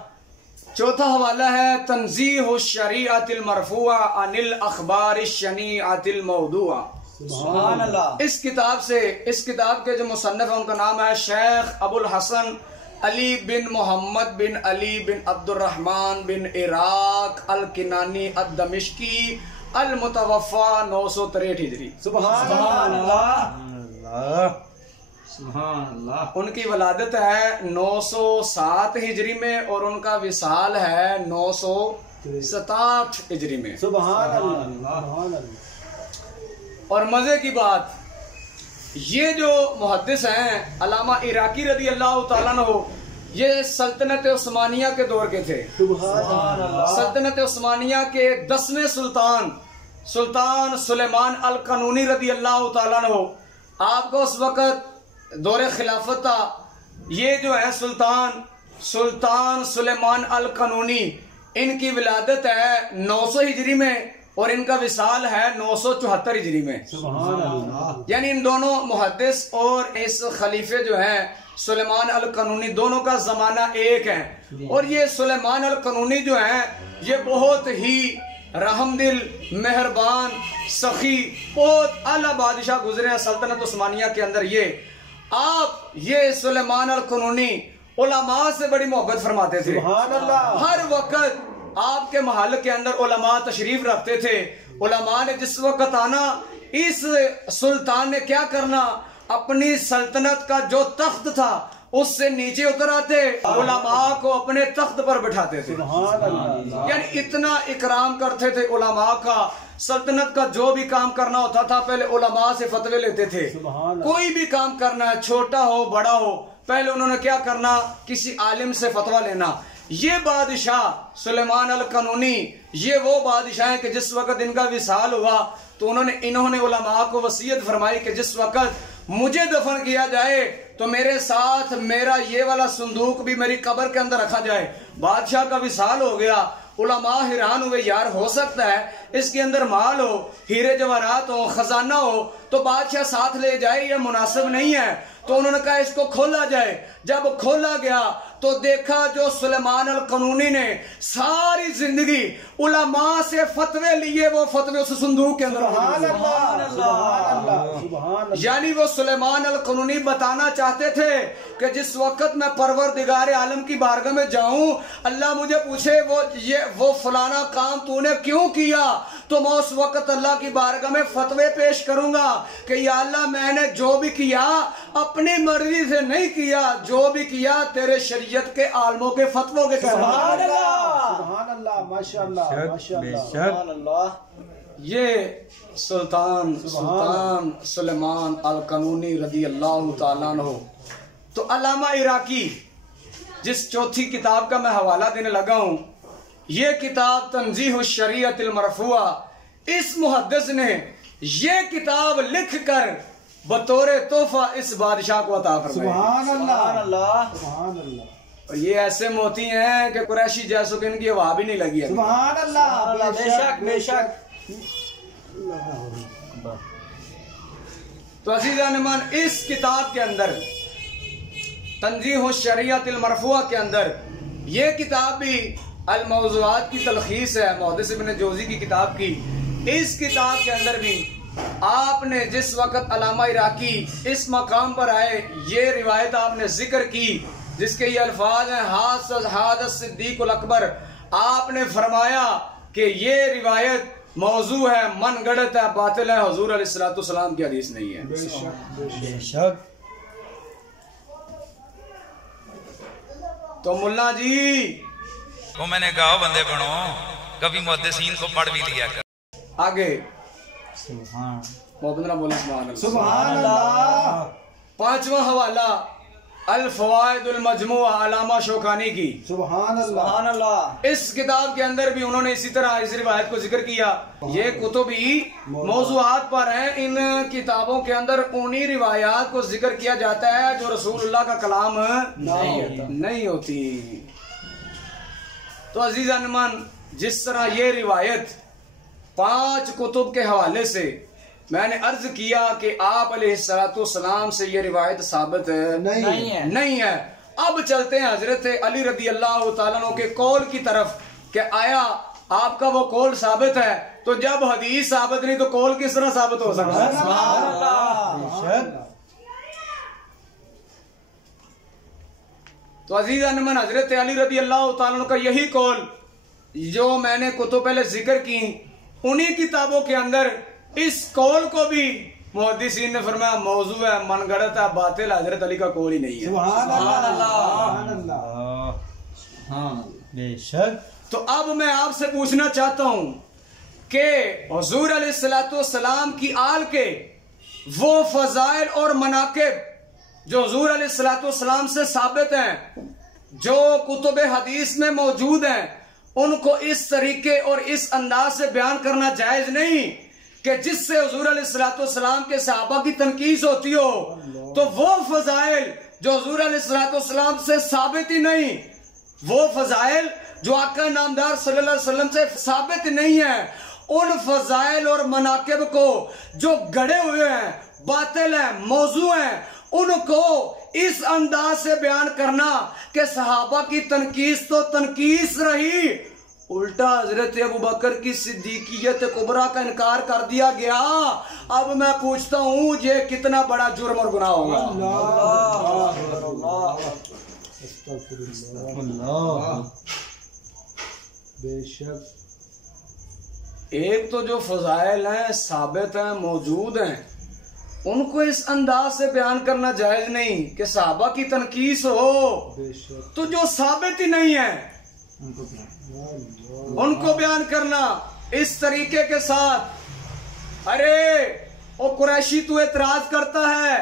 चौथा हवाला है तंज़ीहु शरीअतिल मरफूआ अनिल अखबारिश शनीअतिल मौदूआ। सुभान अल्लाह। इस किताब के जो मुसन्निफ है उनका नाम है शेख अबुल हसन अली बिन मोहम्मद बिन अली बिन अब्दुर्रहमान बिन इराक अल किनानी अद दमिश्की अल मुतवफ़ा 963 हिजरी। सुभान अल्लाह। सुभान अल्लाह। उनकी वलादत है 907 हिजरी में और उनका विसाल है 967 हिजरी में। सुभान अल्लाह। और मजे की बात, ये जो मुहद्दिस हैं अल्लामा इराकी रदी अल्लाह ताला अन्हु, ये सल्तनत उस्मानिया के दौर के थे। सुभान अल्लाह। सल्तनत उस्मानिया के 10वें सुल्तान सुलेमान अल कनूनी रदी अल्लाह ताला अन्हु, आपको उस वक़्त दौरे खिलाफत था। ये जो है सुल्तान सुलेमान अल कनूनी, इनकी विलादत है 900 हिजरी में और इनका विसाल है 974 हिजरी में। सुभान अल्लाह। यानी इन दोनों मुहद्दिस और इस खलीफे जो हैं सुलेमान अल कनूनी, दोनों का जमाना एक है। और ये सुलेमान अल कनूनी जो हैं ये बहुत ही रहमदिल, मेहरबान, सखी, बहुत आला बादशाह गुजरे हैं सल्तनत उस्मानिया के अंदर। ये सुलेमान अल कनूनी उलमा से बड़ी मोहब्बत फरमाते थे। सुभान अल्लाह। हर वक्त आपके महल के अंदर उलमा तशरीफ रखते थे। उलमा ने जिस वक्त आना, इस सुल्तान ने क्या करना, अपनी सल्तनत का जो तख्त था उससे नीचे उतर आते, उलमा को अपने तख्त पर बिठाते थे। सुभान अल्लाह। यानी इतना इकराम करते थे उलमा का। सल्तनत का जो भी काम करना होता था पहले उलमा से फतवे लेते थे। कोई भी काम करना है, छोटा हो बड़ा हो, पहले उन्होंने क्या करना, किसी आलिम से फतवा लेना। ये बादशाह सुलेमान अल कनूनी, ये वो बादशाह हैं कि जिस वक्त इनका विसाल हुआ तो इन्होंने उलमा को वसीयत फरमाई कि जिस वक्त मुझे दफन किया जाए तो मेरे साथ मेरा ये वाला संदूक भी मेरी कब्र के अंदर रखा जाए। बादशाह का विसाल हो गया, उलमा हैरान हुए, यार हो सकता है इसके अंदर माल हो, हीरे जवाहरात हो, खजाना हो, तो बादशाह साथ ले जाए, यह मुनासिब नहीं है। तो उन्होंने कहा इसको खोला जाए। जब खोला गया तो देखा जो सुलेमान अल कनूनी ने सारी जिंदगी उलमा से फतवे लिए, वो फतवे उस संदूक के अंदर। यानी वो सुलेमान अल कनूनी बताना चाहते थे कि जिस वक्त मैं परवरदिगार आलम की बारगाह में जाऊं, अल्लाह मुझे पूछे वो फलाना काम तूने क्यों किया, तो मैं उस वक्त अल्लाह की बारगाह में फतवे पेश करूंगा कि या अल्लाह मैंने जो भी किया अपनी मर्जी से नहीं किया, जो भी किया तेरे शरीयत के आलमों के फतवों के ये सुल्तान सुलेमान अल कनूनी रदी अल्लाह तआला अन्हु। तो अल्लामा इराकी जिस चौथी किताब का मैं हवाला देने लगा हूं, ये किताब तंजीह शरीयत मरफुआ, इस मुहद्दिस ने ये किताब लिख कर बतौर तोहफा इस बादशाह को अता फरमाया। और ये ऐसे मोती हैं कि कुरैशी जैसों की इनकी हवा भी नहीं लगी है। बेशक बेशक। तो अज़ीज़ान, इस किताब के अंदर तंजीह शरीयत मरफुआ के अंदर ये किताब भी अल मौज़ूआत की तलखीस है, मुहद्दिस इब्न जोज़ी की किताब की। इस किताब के अंदर भी आपने जिस वक्त अल्लामा इराकी इस मकाम पर आए, ये रिवायत आपने जिक्र की जिसके ये अल्फाज हैं हाद सिद्दीक़ुल अकबर। आपने फरमाया कि ये रिवायत मौजू है, मन गढ़त है, बातिल है, हुजूर अलैहिस्सलातु वस्सलाम की हदीस नहीं है। बेशक। तो मुल्ला जी तो मैंने कहा बंदे बनो, कभी मुहद्दिसीन को पढ़ भी लिया कर। आगे सुभान बोले सुभान अल्लाह। पांचवा हवाला अल फवाइदुल मजमुआ अल्लामा शौकानी की। सुभान अल्लाह। इस किताब के अंदर भी उन्होंने इसी तरह इस रिवायत को जिक्र किया। ये कुतुब ही मौज़ूआत पर हैं। इन किताबों के अंदर उन्हीं रिवायात को जिक्र किया जाता है जो रसूलुल्लाह का कलाम नहीं होती। तो अजीज अनमन, जिस तरह ये रिवायत 5 कुतुब के हवाले से मैंने अर्ज किया कि आप अलैहिस्सलाम से ये रिवायत साबित नहीं है। अब चलते हैं हजरत अली रदी अल्लाह तआला अन्हु के कौल की तरफ कि आया आपका वो कौल साबित है। तो जब हदीस साबित नहीं तो कौल किस तरह साबित हो सकता है? तो अजीज अनमन, हजरत अली रदी अल्लाह तआला अन्हु का यही कौल जो मैंने कुतुब पहले जिक्र की, उन्हीं किताबों के अंदर इस कौल को भी मुहद्दिसीन ने फरमाया मौजू है, मनगढ़ंत है, बातिल। हजरत अली का कौल ही नहीं है। बेशक। तो अब मैं आपसे पूछना चाहता हूं कि हुजूर अलैहिस्सलातु वस्सलाम की आल के वो फजाइल और मनाकिब जो हुजूर अलैहिस्सलातु वस्सलाम से साबित हैं, जो कुतुब हदीस में मौजूद हैं, उनको इस तरीके और इस अंदाज से बयान करना जायज नहीं कि जिससे हुजूर अलैहिस्सलातु वस्सलाम के सहाबा की तनकीस होती हो। तो वो फजाइल जो हुजूर अलैहिस्सलातु वस्सलाम से साबित ही नहीं, वो फजाइल जो आका नामदार सल्लल्लाहु अलैहि वसल्लम से साबित नहीं है, उन फजाइल और मनाकिब को जो गड़े हुए हैं, बातिल हैं, मौजू हैं, उनको इस अंदाज से बयान करना कि सहाबा की तनकीस तो तनकीस रही, उल्टा हजरत अबू बकर की सिद्दीकियत कुबरा का इनकार कर दिया गया। अब मैं पूछता हूं ये कितना बड़ा जुर्म और गुनाह होगा? बेशक। एक तो जो फजाइल हैं, साबित हैं, मौजूद हैं, उनको इस अंदाज से बयान करना जायज नहीं कि सहाबा की तनकीस हो। तो जो साबित ही नहीं है उनको बयान करना इस तरीके के साथ। अरे ओ कुरैशी, तू एतराज करता है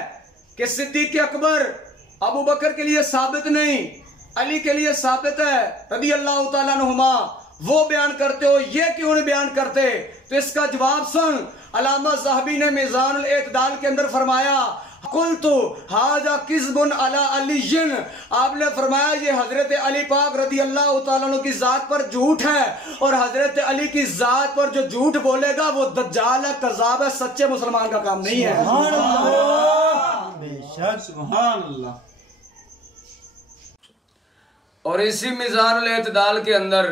कि सिद्दीक अकबर अबू बकर के लिए साबित नहीं, अली के लिए साबित है रदी अल्लाह तआला अन्हुमा, वो बयान करते हो, ये क्यों नहीं बयान करते? तो इसका जवाब सुन। अल्लामा ज़हबी ने मीज़ानुल एतदाल के अंदर फरमाया कुल्तु हाजा किज़्बुन अला अलीय्यिन, आपने फरमाया ये हजरत अली पाक रदी अल्लाह तआला अन्हु की जात पर झूठ है, और हजरत अली की जात पर जो झूठ बोलेगा वो दज्जाल है, कज़ाब है, सच्चे मुसलमान का काम नहीं है। बेशक सुभान अल्लाह। और इसी मिजानुल एतदाल के अंदर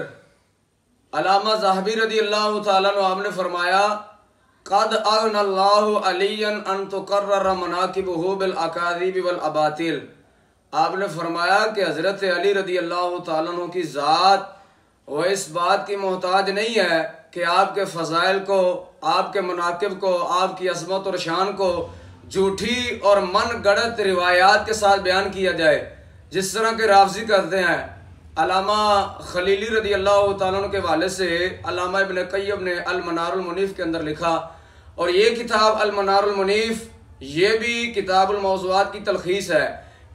अल्लामा ज़हबी रदी अल्लाह तआला अन्हु आपने फरमाया क़द अग़नल्लाहु अलियन अन तुक़र्रर मनाक़िबुहु बिल अकाज़िब वल अबातिल। आपने फरमाया कि हज़रत अली रदी अल्लाह तआला अन्हु की ज़ात वो इस बात की मोहताज नहीं है कि आपके फ़ज़ाइल को, आपके मनाक़िब को, आपकी अज़मत और शान को झूठी और मन गढ़ंत रिवायात के साथ बयान किया जाए, जिस तरह के राफ़ज़ी करते हैं। अल्लामा खलीली रदी अल्लाह तआला अन्हु के वाले से अल्लामा इब्न क़य्यम ने अल मनारुल मुनीफ़ के अंदर लिखा, और ये किताब अल मनारुल मुनीफ़ ये भी किताबुल मौज़ूआत की तलख़ीस है।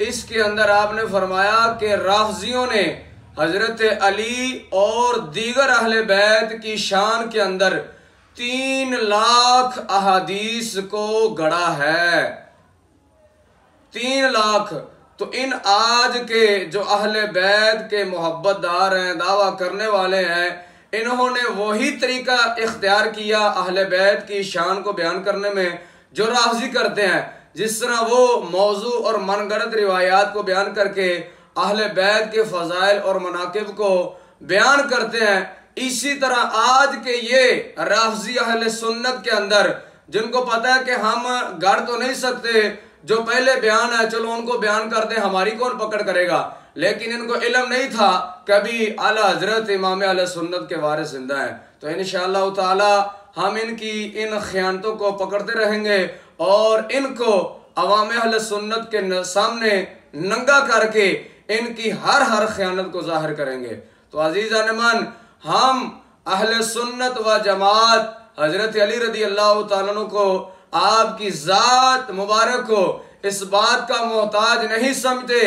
इसके अंदर आपने फरमाया कि राफ़ज़ियों ने हज़रत अली और दीगर अहले बैत की शान के अंदर 3 लाख अहादीस को गढ़ा है। 3 लाख। तो इन आज के जो अहले बैत के मोहब्बतदार हैं, दावा करने वाले हैं, इन्होंने वही तरीका इख्तियार किया अहले बैत की शान को बयान करने में जो राफ़ज़ी करते हैं। जिस तरह वो मौजू और मनगढ़ंत रिवायात को बयान करके अहले बैत के फ़ज़ाइल और मनाक़िब को बयान करते हैं, इसी तरह आज के ये राफ़ज़ी अहले सुन्नत के अंदर जिनको पता है कि हम गढ़ तो नहीं सकते, जो पहले बयान है चलो उनको बयान कर दे, हमारी कौन पकड़ करेगा, लेकिन इनको इल्म नहीं था कभी आला हजरत इमाम अहले सुन्नत के वारिस जिंदा है। तो इंशाअल्लाह ताला हम इनकी इन खयानतों को पकड़ते रहेंगे और इनको अवाम अहले सुन्नत के सामने नंगा करके इनकी हर खयानत को जाहिर करेंगे। तो अजीज़ान मन, हम अहले सुन्नत व जमात हजरत अली रदी अल्लाह तआला अन्हु को, आपकी ज़ात मुबारक को इस बात का मोहताज नहीं समझते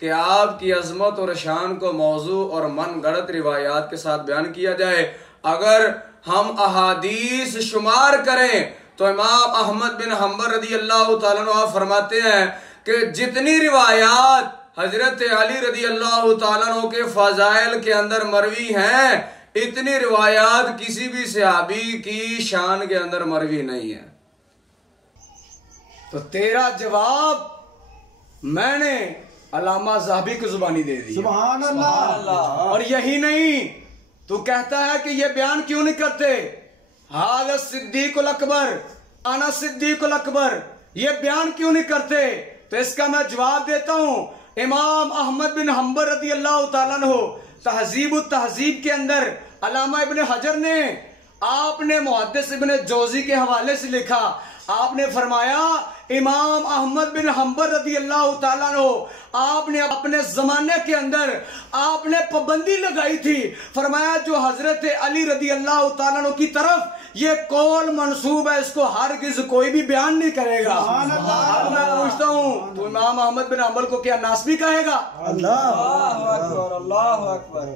कि आपकी अजमत और शान को मौजू और मन गढ़ंत रिवायात के साथ बयान किया जाए। अगर हम अहादीस शुमार करें तो इमाम अहमद बिन हंबल रदी अल्लाह तआला अन्हु फरमाते हैं कि जितनी रिवायात हजरत अली रदी अल्लाह तआला अन्हु के फ़ज़ाइल के अंदर मरवी हैं, इतनी रिवायात किसी भी सहाबी की शान के अंदर मरवी नहीं है। तो तेरा जवाब मैंने अल्लामा ज़हबी की जुबानी दे दी। सुभान अल्लाह। और यही नहीं, तू कहता है कि ये बयान क्यों नहीं करते, हाज़ा सिद्दीकुल अकबर, आना सिद्दीकुल अकबर, ये बयान क्यों नहीं करते। तो इसका मैं जवाब देता हूँ। इमाम अहमद बिन हंबल रदी अल्लाह तआला अन्हु तहज़ीब तहज़ीब के अंदर अल्लामा इब्न हजर ने, आपने मुहद्दिस इब्न जोज़ी के हवाले से लिखा, आपने फरमाया इमाम अहमद बिन हंबल रदी अल्लाह तआला अन्हु आपने अपने जमाने के अंदर आपने पाबंदी लगाई थी, फरमाया जो हजरत अली रदी अल्लाह तआला अन्हु की तरफ ये कौल मंसूब है, इसको हरगिज़ कोई भी बयान नहीं करेगा। अब मैं पूछता हूँ, तो इमाम अहमद बिन हंबल को क्या नासबी कहेगा? अल्लाहु अकबर, अल्लाहु अकबर।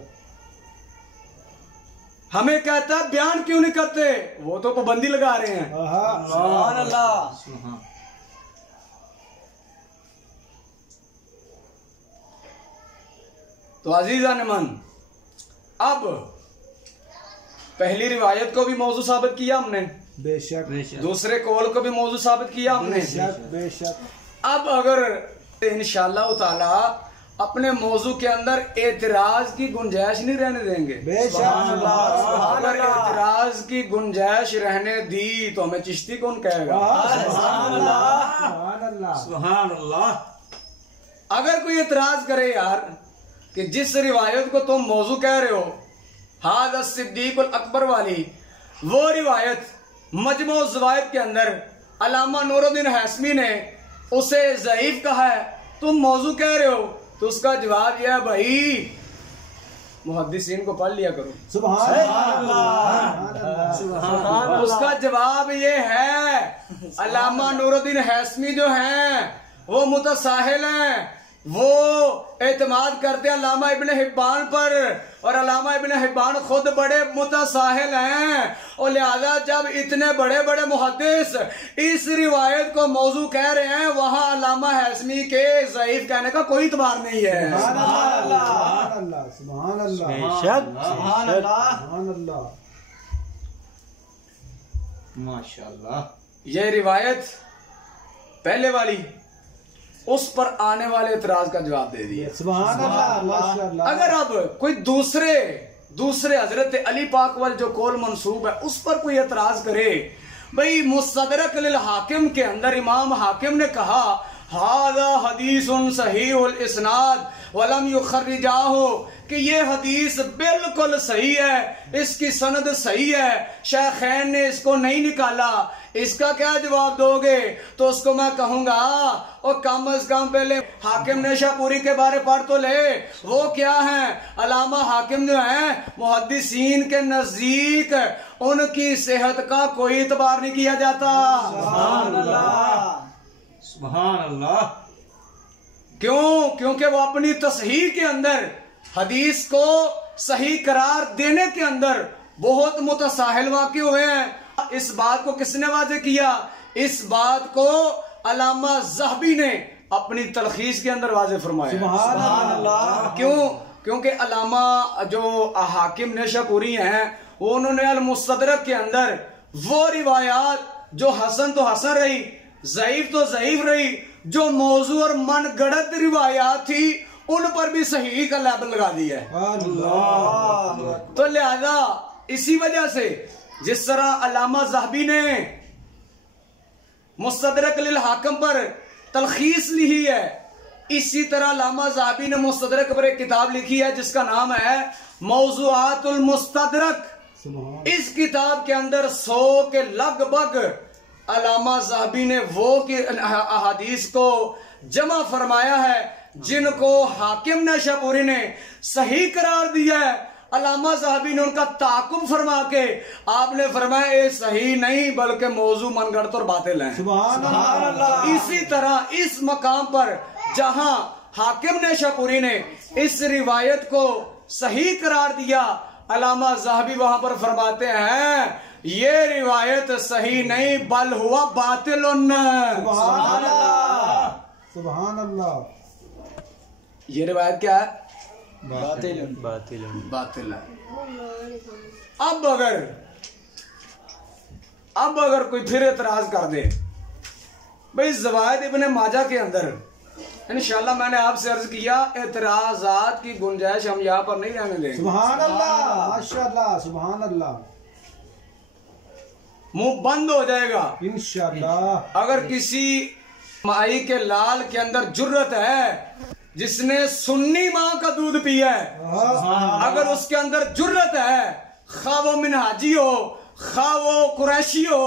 हमें कहता है बयान क्यों नहीं करते, वो तो पाबंदी लगा रहे हैं। सुभान अल्लाह। तो अजीज़ान मन, अब पहली रिवायत को भी मौजू साबित किया हमने, बेशक दूसरे कौल को भी मौजू साबित किया हमने। बेशक। अब अगर इंशाअल्लाह ताला अपने मौजू के अंदर एतराज की गुंजाइश नहीं रहने देंगे, अगर एतराज की गुंजाइश रहने दी तो हमें चिश्ती कौन कहेगा? सुभान अल्लाह। अगर कोई एतराज करे यार कि जिस रिवायत को तुम मौजू कह रहे हो हाज़ा सिद्दीकुल अकबर वाली, वो रिवायत मजमू ज़वाइद के अंदर अल्लामा नूरुद्दीन हाशमी ने उसे ज़ईफ कहा है, तुम मौजू कह रहे हो, तो उसका जवाब यह है भाई मुहद्दिसीन को पढ़ लिया करो। सुभान अल्लाह। उसका जवाब ये है, अल्लामा नूरुद्दीन हाशमी जो हैं वो मुतसाहिल हैं, वो एतमाद करते हैं अल्लामा इब्न हिब्बान पर, और अल्लामा इब्न हिब्बान खुद बड़े मुतसाहिल हैं, और लिहाजा जब इतने बड़े बड़े मुहद्दिस इस रिवायत को मौजू कह रहे हैं, वहां अल्लामा हाशमी के ज़ईफ कहने का कोई इतबार नहीं है। सुभान अल्लाह। माशाअल्लाह। ये रिवायत पहले वाली उस पर आने वाले इतराज का जवाब दे दिया। सुभान अल्लाह, माशाअल्लाह। अगर अब कोई दूसरे हजरत अली पाक वाल जो कौल मंसूब है उस पर कोई एतराज करे, भाई मुस्तदरक लिल हाकिम के अंदर इमाम हाकिम ने कहा हादा हदीसुन सहीहुल इस्नाद वलम युखर्रिजाहु, कि ये हदीस बिल्कुल सही है, इसकी सनद सही है, शेखैन ने इसको नहीं निकाला, इसका क्या जवाब दोगे? तो उसको मैं कहूंगा और कम अज कम पहले हाकिम नेशापुरी के बारे पढ़ तो ले, वो क्या है? अलामा हाकिम जो है मुहद्दिसीन के नजदीक उनकी सेहत का कोई इतबार नहीं किया जाता। सुभान अल्लाह, सुभान अल्लाह। क्यों? क्योंकि वो अपनी तस्हीह के अंदर हदीस को सही करार देने के अंदर बहुत मुतसाहिल वाक़े हुए हैं। इस बात को किसने वाज़े किया? इस बात को अल्लामा ज़हबी ने अपनी तलखीस के अंदर वाज़े फरमाया। सुभान अल्लाह। क्यों? क्योंकि अल्लामा जो हाकिम नेशापुरी हैं वो उन्होंने अल मुस्तदरक के अंदर वो रिवायात जो हसन तो हसन रही, ज़ईफ तो ज़ईफ रही, जो मौजू और मनगढ़ंत रिवायात थी उन पर भी सही का लेबल लगा दिया है। तो लिहाजा इसी वजह से जिस तरह अल्लामा ज़हबी ने मुस्तदरक लिल हाकिम पर तलखीस लिखी है, इसी तरह अल्लामा ज़हबी ने मुस्तदरक पर एक किताब लिखी है जिसका नाम है मौज़ूआतुल मुस्तदरक। इस किताब के अंदर 100 के लगभग अल्लामा ज़हबी ने वो अहादीस को जमा फरमाया है जिनको हाकिम नेशापुरी ने सही करार दिया है। अल्लामा ज़हबी ने उनका ताकुब फरमा के आपने फरमाया ये सही नहीं बल्कि मौजू मनगढ़ंत और बातिल है। सुभान अल्लाह। इसी तरह इस मकाम पर जहां हाकिम नेशापुरी ने इस रिवायत को सही करार दिया, अल्लामा ज़हबी वहां पर फरमाते हैं ये रिवायत सही नहीं बल हुआ बातिलुन। सुभान अल्लाह, सुभान अल्लाह। ये रिवायत क्या है? बातिल है। अब अगर कोई फिर एतराज कर दे, भाई ज़वाइद इब्ने माजा के अंदर इंशाल्लाह मैंने आपसे अर्ज किया एतराजात की गुंजाइश हम यहाँ पर नहीं रहने देंगे। सुभान अल्लाह, माशाअल्लाह, सुभान अल्लाह। मुंह बंद हो जाएगा इंशाअल्लाह। अगर किसी माई के लाल के अंदर जुर्रत है जिसने सुन्नी माँ का दूध पिया है, अगर उसके अंदर जुर्रत है, खा वो मिनहाजी हो खा वो कुरैशी हो,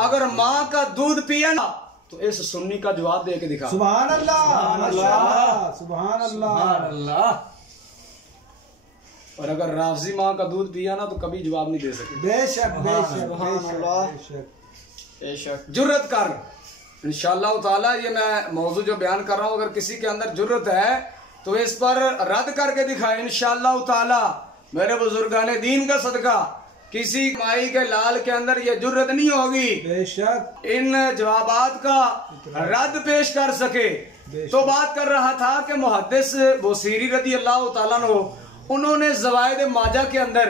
अगर माँ का दूध पिया ना तो इस सुन्नी का जवाब दे के दिखा। सुभान अल्लाह, माशाअल्लाह, सुभान अल्लाह। और अगर राफजी माँ का दूध पिया ना तो कभी जवाब नहीं दे सके। बेशक बेशक बेशक। जुर्रत कर इंशाअल्लाह ताला, ये मैं मौजू जो बयान कर रहा हूँ, अगर किसी के अंदर जुर्रत है तो इस पर रद्द करके दिखाए इंशाअल्लाह ताला। मेरे बुजुर्गाने दीन का सदका किसी माई के लाल के अंदर ये जुर्रत नहीं होगी बेशक इन जवाबात का रद्द पेश कर सके। तो बात कर रहा था कि मुहद्दिस बुसीरी रदी अल्लाह ताला अन्हु उन्होंने ज़वाइद माजा के अंदर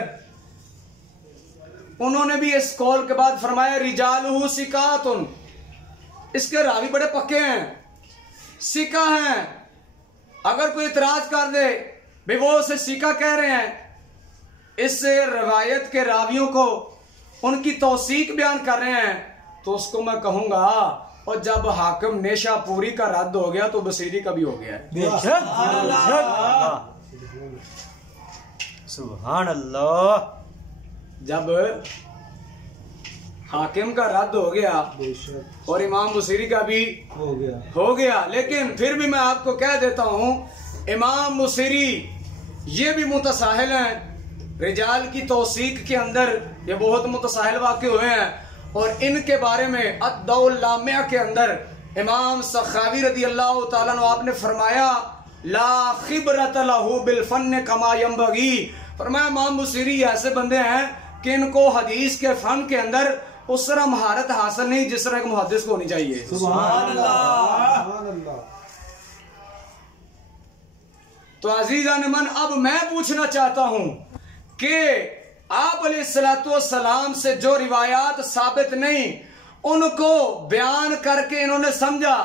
उन्होंने भी इस कौल के बाद फरमाया रिजालुहु सिकातुन, इसके रावी बड़े पक्के हैं, सिका हैं। अगर कोई इतराज कर दे भाई वो उसे सिका कह रहे हैं, इस रवायत के रावियों को उनकी तौसीक बयान कर रहे हैं, तो उसको मैं कहूंगा और जब हाकिम नेशापुरी का रद्द हो गया तो बसीरी का भी हो गया है। सुभान अल्लाह। जब हाकिम का रद्द हो गया और इमाम बुसीरी का भी हो गया, लेकिन फिर भी मैं आपको कह देता हूं इमाम बुसीरी ये भी मुतसाहिल हैं, रिजाल की तौसीक के अंदर ये बहुत मुतसाहिल वाक़े हुए हैं। और इनके बारे में अद-दौल लामिया के अंदर इमाम सखावी रदी अल्लाह ताला अन्हु आपने फरमाया ला खिबरत लहू बिल फन कमा यंबगी, फरमाया इमाम बुसीरी ऐसे बंदे हैं कि इनको हदीस के फन के अंदर उस तरह महारत हासिल नहीं जिस तरह एक मुहद्दिस को होनी चाहिए। सुभान अल्लाह। तो अजीज़ान मन, अब मैं पूछना चाहता हूं कि आप अलैहिस्सलाम से जो रिवायात साबित नहीं उनको बयान करके इन्होंने समझा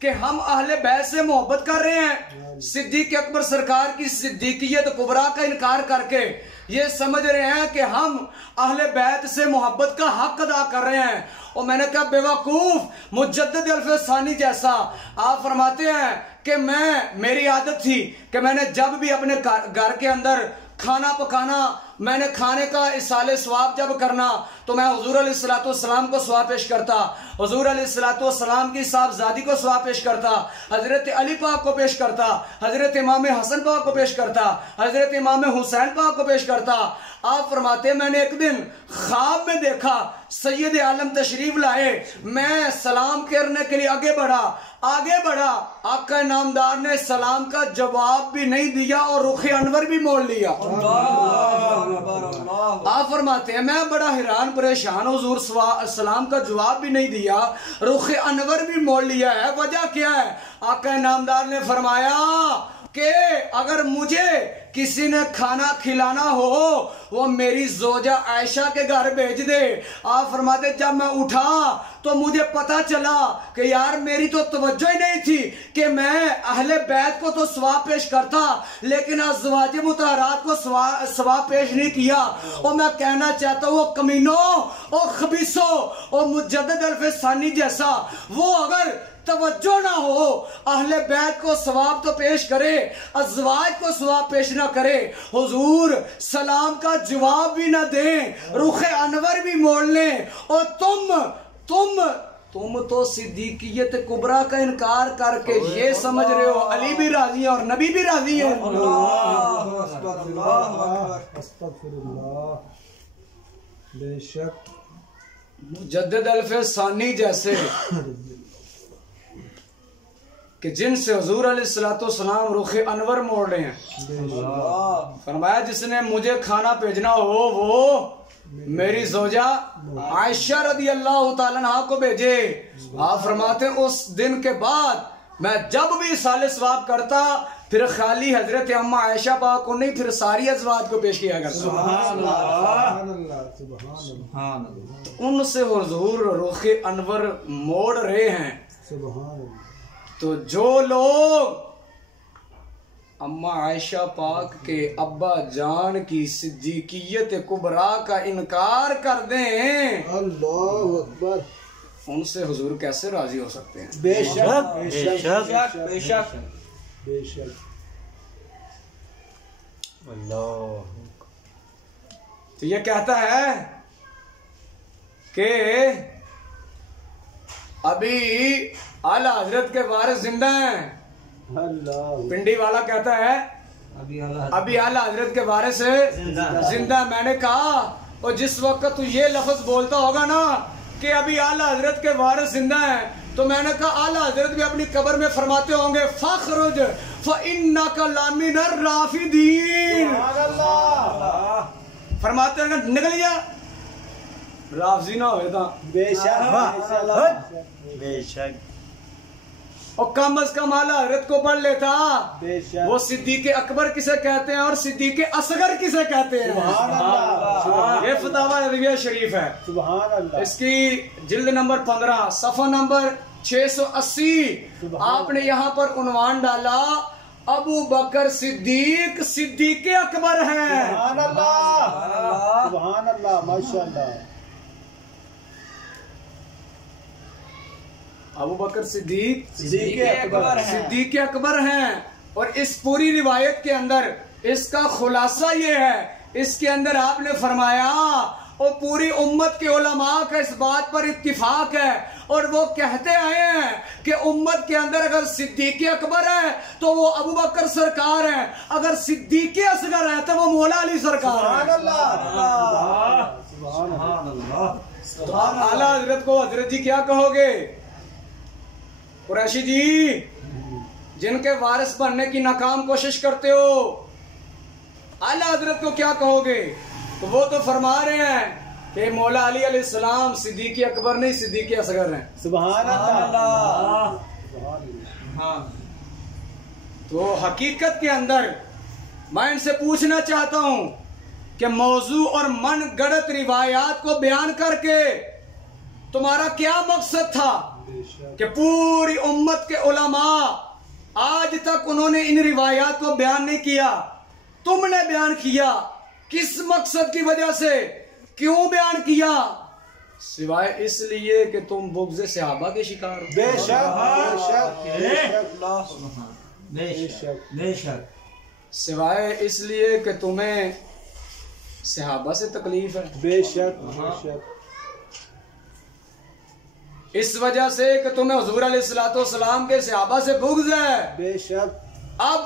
कि हम अहले बैत से मोहब्बत कर रहे हैं, सिद्दीक अकबर सरकार की सिद्दीकियत कुबरा का इनकार करके ये समझ रहे हैं कि हम अहले बैत से मोहब्बत का हक अदा कर रहे हैं। और मैंने कहा बेवकूफ, मुजद्दिद अल्फसानी जैसा। आप फरमाते हैं कि मेरी आदत थी कि मैंने जब भी अपने घर के अंदर खाना पकाना, मैंने खाने का इसाले सवाब जब करना तो मैं हुजूर अलैहिस्सलाम को सवाब पेश करता, हुजूर अलैहिस्सलाम की साहबजादी को सवाब पेश करता, हजरत अली पाक को पेश करता, हजरत इमाम हसन पाक को पेश करता, हजरत इमाम हुसैन पाक को पेश करता। आप फरमाते मैंने एक दिन ख्वाब में देखा सैयद आलम तशरीफ लाए, मैं सलाम करने के लिए आगे बढ़ा, आका नामदार ने सलाम का जवाब भी नहीं दिया और रुख अनवर भी मोड़ लिया। आप फरमाते हैं मैं बड़ा हैरान परेशान, हुजूर सलाम का जवाब भी नहीं दिया, रुख अनवर भी मोड़ लिया है, वजह क्या है? आका नामदार ने फरमाया कि अगर मुझे किसी ने खाना खिलाना हो वो मेरी जोजा आयशा के घर भेज दे। आप फरमाते जब मैं उठा तो मुझे पता चला कि यार मेरी तो तवज्जो ही नहीं थी कि मैं अहले बैत को तो सवाब पेश करता लेकिन अज़वाज मुतहरात को सवाब पेश नहीं किया। और मैं कहना चाहता हूँ वो कमीनों और खबीसों और मुजद्दिद अल्फसानी जैसा वो अगर तवज्जो ना हो अहले बैत को सवाब तो पेश करे, अज़वाज को सवाब पेश ना करे, हुजूर सलाम का जवाब भी ना दें, रुखे अनवर भी मोड़ लें और तुम तो सिद्दीकियत कुबरा का इनकार करके ये समझ रहे हो अली भी राजी है और नबी भी राजी है। बेशक मुजद्दिद अल्फसानी जैसे कि जिनसे हुजूर अलैहिस्सलाम रुखे अनवर मोड़ रहे हैं, फरमाया जिसने मुझे खाना भेजना हो वो मेरी जोजा आयशा रदी अल्लाह तआला अन्हा को भेजे। आप फरमाते उस दिन के बाद मैं जब भी साले सवाब करता फिर खाली हजरत अम्मा आयशा पाक को नहीं, फिर सारी अज़वाज को पेश किया करता। उनसे हुजूर रुखे अनवर मोड़ रहे हैं। तो जो लोग अम्मा आयशा पाक के अब्बा जान की सिद्दीकियत कुबरा का इनकार कर दें, अल्लाहु अकबर, उनसे हुजूर कैसे राजी हो सकते हैं? बेशक बेशक बेशक बेशक अल्लाह। तो ये कहता है कि अभी आला हजरत के वारिस जिंदा हैं। अल्लाह, पिंडी वाला कहता है अभी आला हजरत के वारिस जिंदा। मैंने कहा और जिस वक्त तू ये लफ्ज बोलता होगा ना कि अभी आला हजरत के वारिस जिंदा हैं, तो मैंने कहा आला हजरत भी अपनी कब्र में फरमाते होंगे फखरुज फइन्नका लामिनर राफिदीन, फरमाते होंगे निकल जा राफजी ना होए था। बेशक बेशक और कम अज कम आला हजरत को पढ़ लेता। बेशक वो सिद्दीक अकबर किसे कहते हैं और सिद्दीक असगर किसे कहते हैं? ये फतावा रज़विया शरीफ है, सुभान अल्लाह। इसकी जिल्द नंबर 15 सफ़ा नंबर 680। आपने यहाँ पर उन्वान डाला अबू बकर सिद्दीक सिद्दीक अकबर है। सुभान अल्लाह, सुभान अल्लाह, माशाअल्लाह। अबू बकर सिद्दीक सिद्दीक अकबर हैं। और इस पूरी रिवायत के अंदर इसका खुलासा ये है, इसके अंदर आपने फरमाया और पूरी उम्मत के उलमा का इस बात पर इत्तिफाक है और वो कहते आए हैं कि उम्मत के अंदर अगर सिद्दीक अकबर है तो वो अबू बकर सरकार है, अगर सिद्दीक असगर है तो वो मौला अली सरकार है। तो आप आला हजरत को हजरत जी क्या कहोगे? कुरैशी जी जिनके वारिस बनने की नाकाम कोशिश करते हो, आला हजरत को क्या कहोगे? तो वो तो फरमा रहे हैं कि मौला अली अलैहिस्सलाम सिद्दीक अकबर नहीं सिद्दीक असगर हैं। सुभान अल्लाह। तो हकीकत के अंदर मैं इनसे पूछना चाहता हूं कि मौजू और मन गढ़त रिवायात को बयान करके तुम्हारा क्या मकसद था कि पूरी उम्मत के उलमा आज तक उन्होंने इन रिवायात को बयान नहीं किया, तुमने बयान किया। किस मकसद की वजह से, क्यों बयान किया? सिवाय इसलिए कि तुम बुग़्ज़ सहाबा के शिकार हो। बेशक सिवाय इसलिए कि तुम्हें सहाबा से तकलीफ है। बेशक इस वजह से कि तुम्हें हुजूर अलैहिस्सलाम के सहाबा से बुग़्ज़ है। बेशक अब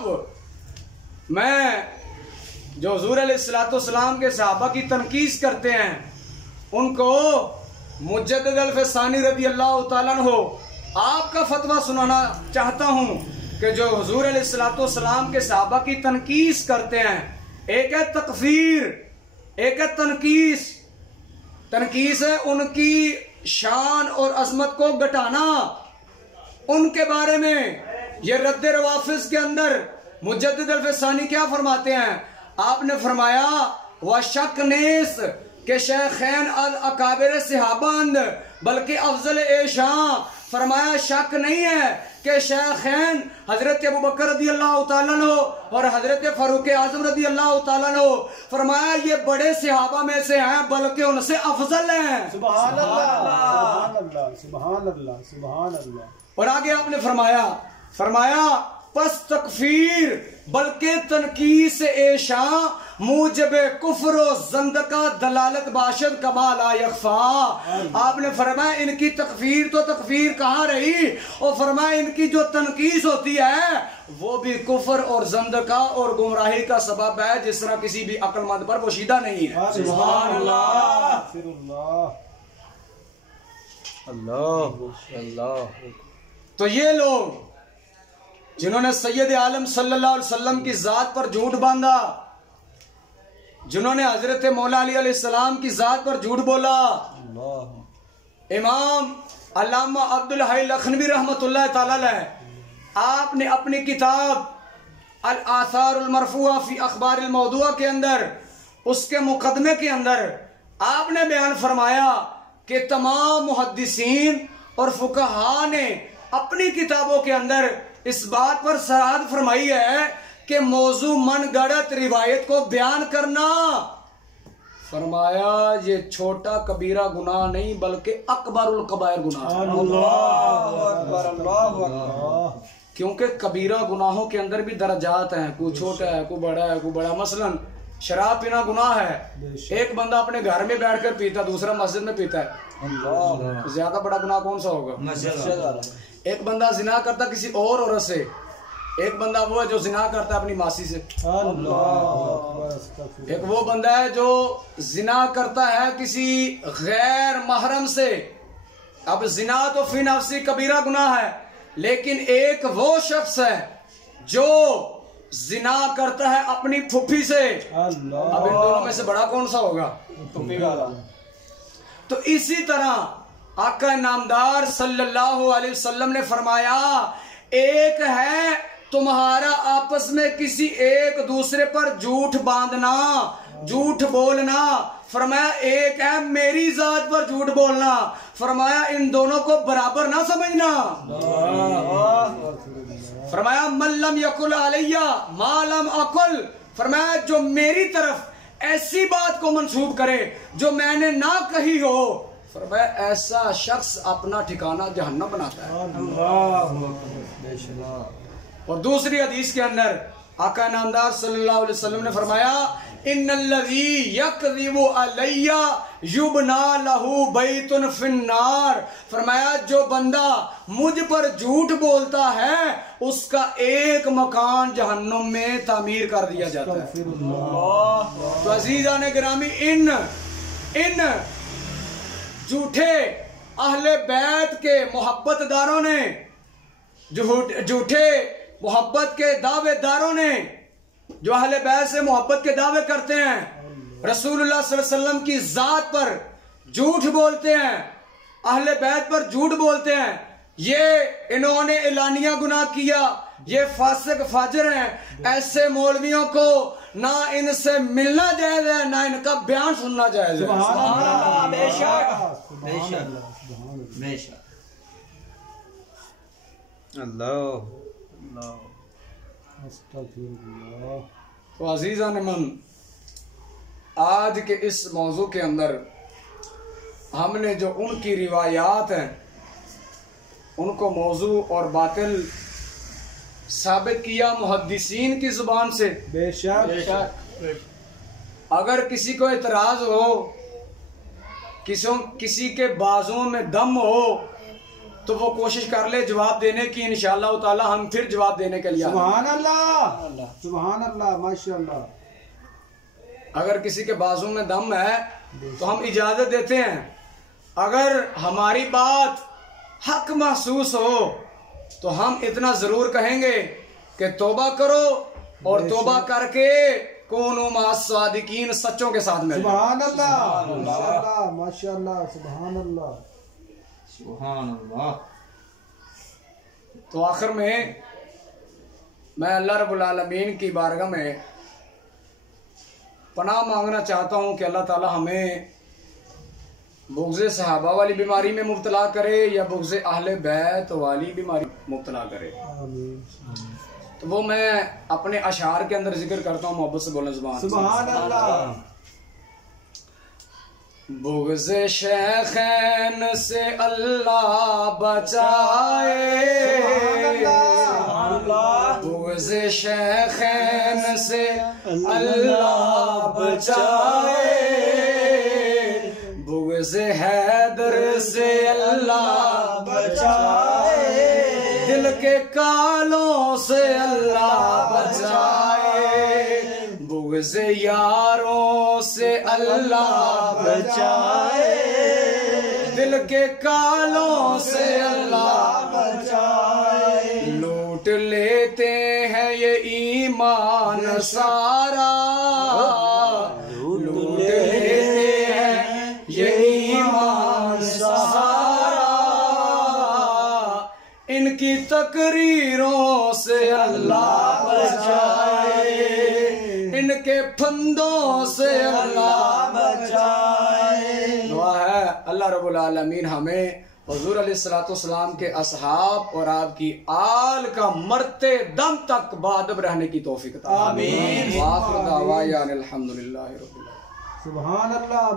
मैं जो हुजूर अलैहिस्सलाम के सहाबा की तनकीस करते हैं उनको मुजद्दिद अल-फ़सानी रज़ी अल्लाह तआला अन्हु आपका फतवा सुनाना चाहता हूं कि जो हुजूर अलैहिस्सलाम के सहाबा की तनकीस करते हैं, एक है तकफीर, एक है तनकीस। तनकीस है उनकी शान और अजमत को घटाना। उनके बारे में ये रद्द रवाफिज के अंदर मुजद्दिद अल-फ़सानी क्या फरमाते हैं? आपने फरमाया व शक नेस के शेखैन अल अकाबिर सहाबांद बल्कि अफजल एशां। फरमाया शक नहीं है कि शेखैन हजरत अबू बकर रज़ी अल्लाह तआला अन्हु और हजरत फारूक आज़म रज़ी अल्लाह तआला अन्हु, फरमाया ये बड़े सहाबा में से हैं बल्कि उनसे अफजल हैं। सुभान अल्लाह सुभान अल्लाह सुभान अल्लाह। और आगे आपने फरमाया पस तकफीर बल्कि तनकीस एशा मूजब कुफ्र ज़ंदका दलालत बाशद कमाल यख्फा। आपने फरमाया इनकी तकफीर तो तकफीर कहाँ रही, और फरमाया इनकी जो तनकीस होती है वो भी कुफ्र और ज़ंदका और गुमराही का सबब है, जिस तरह किसी भी अक्लमंद पर पोशीदा नहीं है। सुभान अल्लाह अल्लाह। तो ये लोग जिन्होंने सैयद आलम सल्लल्लाहु अलैहि वसल्लम की जात पर झूठ बांधा, जिन्होंने हजरत मौला अली अलैहिस्सलाम की जात पर झूठ बोला, इमाम अल्लामा अब्दुल हई लखनवी रहमतुल्लाह तआला अलैह आपने अपनी किताब अल आसारुल मरफूआ फी अखबार अल मौदूआ के अंदर उसके मुकदमे के अंदर आपने बयान फरमाया कि तमाम मुहद्दिसीन और फुकहा ने अपनी किताबों के अंदर इस बात पर सराहत फरमाई है कि मौजू मनगढ़ंत रिवायत को बयान करना, फरमाया ये छोटा कबीरा गुनाह नहीं बल्कि अकबरुल कबायर गुनाह। क्योंकि कबीरा गुनाहों के अंदर भी दर्जात हैं, कोई छोटा है कोई बड़ा है कोई बड़ा। मसलन शराब पीना गुनाह है, एक बंदा अपने घर में बैठकर पीता, दूसरा मस्जिद में पीता है, ज्यादा बड़ा गुनाह कौन सा होगा? एक बंदा जिना करता किसी और औरत से, एक बंदा वो है जो जिना करता है अपनी मासी से, एक वो बंदा है जो जिना करता है किसी गैर महरम से। अब जिना तो फी नफ्सी कबीरा गुनाह है, लेकिन एक वो शख्स है जो जिना करता है अपनी फुफी से। अब इन दोनों में से बड़ा कौन सा होगा? तो इसी तरह आका नामदार सल्लल्लाहु अलैहि वसल्लम ने फरमाया एक है तुम्हारा आपस में किसी एक दूसरे पर झूठ बांधना, झूठ बोलना, फरमाया एक है मेरी जात पर झूठ बोलना। फरमाया इन दोनों को बराबर ना समझना। फरमाया मल्लम यकुल अलैया मालम अकुल, फरमाया जो मेरी तरफ ऐसी बात को मंसूब करे जो मैंने ना कही हो, फरमाया ऐसा शख्स अपना ठिकाना जहन्नम बनाता है। और दूसरी हदीस के अंदर आका नामदार सल्लल्लाहु अलैहि वसल्लम ने फरमाया इन्नल्लज़ी यकज़िबु अलैया युबना लहू बैतुन फिन्नार। फरमाया जो बंदा मुझ पर झूठ बोलता है उसका एक मकान जहन्नुम में तामीर कर दिया जाता है। तो अज़ीज़ान गिरामी इन झूठे अहले बैत के मोहब्बतदारों ने, झूठे मोहब्बत के दावेदारों ने जो अहले बैत से मोहब्बत के दावे करते हैं, रसूलुल्लाह सल्लल्लाहु अलैहि वसल्लम की जात पर झूठ बोलते हैं, अहले बैत पर झूठ बोलते हैं, ये इन्होंने एलानिया गुनाह किया, ये फासिक फाजिर हैं। ऐसे मौलवियों को ना इनसे मिलना जायज है, ना इनका बयान सुनना जायज है। सुभान अल्लाह, बेशक सुभान अल्लाह, सुभान अल्लाह। बेशक अस्तगफिरुल्लाह। तो अजीज़ान मन, आज के इस मौजू के अंदर हमने जो उनकी रिवायात हैं उनको मौजू और बातिल साबित किया मुहद्दिसीन की जुबान से। बेशक अगर किसी को इतराज हो, किसी के बाजुओं में दम हो, तो वो कोशिश कर ले जवाब देने की। इंशाअल्लाह ताला हम फिर जवाब देने के लिए आए। सुभान अल्लाह, सुभान अल्लाह, माशाअल्लाह। अगर किसी के बाजू में दम है तो हम इजाजत देते हैं। अगर हमारी बात हक महसूस हो तो हम इतना जरूर कहेंगे कि तौबा करो और तौबा करके कूनू मास्सादिकीन, सच्चों के साथ में। सुभान अल्लाह, माशाअल्लाह, माशाअल्लाह, सुभान अल्लाह, सुभान अल्लाह। तो आखिर में मैं अल्लाह रब्बुल आलमीन की बारगाह में पनाह मांगना चाहता हूँ कि अल्लाह ताला हमें बुग़्ज़े सहाबा वाली बीमारी में मुब्तला करे या बुग़्ज़े अहले बैत वाली बीमारी मुब्तला करे। आमीन। तो वो मैं अपने अशार के अंदर जिक्र करता हूँ, मोहब्बत से बोलना ज़ुबान। सुभान अल्लाह। बुग़्ज़े शैख़ैन से अल्लाह बचाए, बुग़्ज़े शैख़ैन से अल्लाह बचाए, बुग़्ज़े हैदर से अल्लाह बचाए, दिल के कालों से अल्लाह बचाए, बुग़्ज़े यारों से अल्लाह बचाए, दिल के कालों से अल्लाह बचाए। लूट लेते हैं ये ईमान सारा, लूट लेते हैं ये ईमान सारा, इनकी तकरीरों से अल्लाह बचाए, इनके फंदों से अल्लाह बचाए। दुआ है अल्लाह रब्बुल आलमीन हमें हुज़ूर अलैहिस्सलाम के असहाब और आपकी आल का मरते दम तक बादब रहने की तौफीक अता। आमीन। व आखिर दावाना अनिल हम्दुलिल्लाहि रब्बिल आलमीन। सुभान अल्लाह।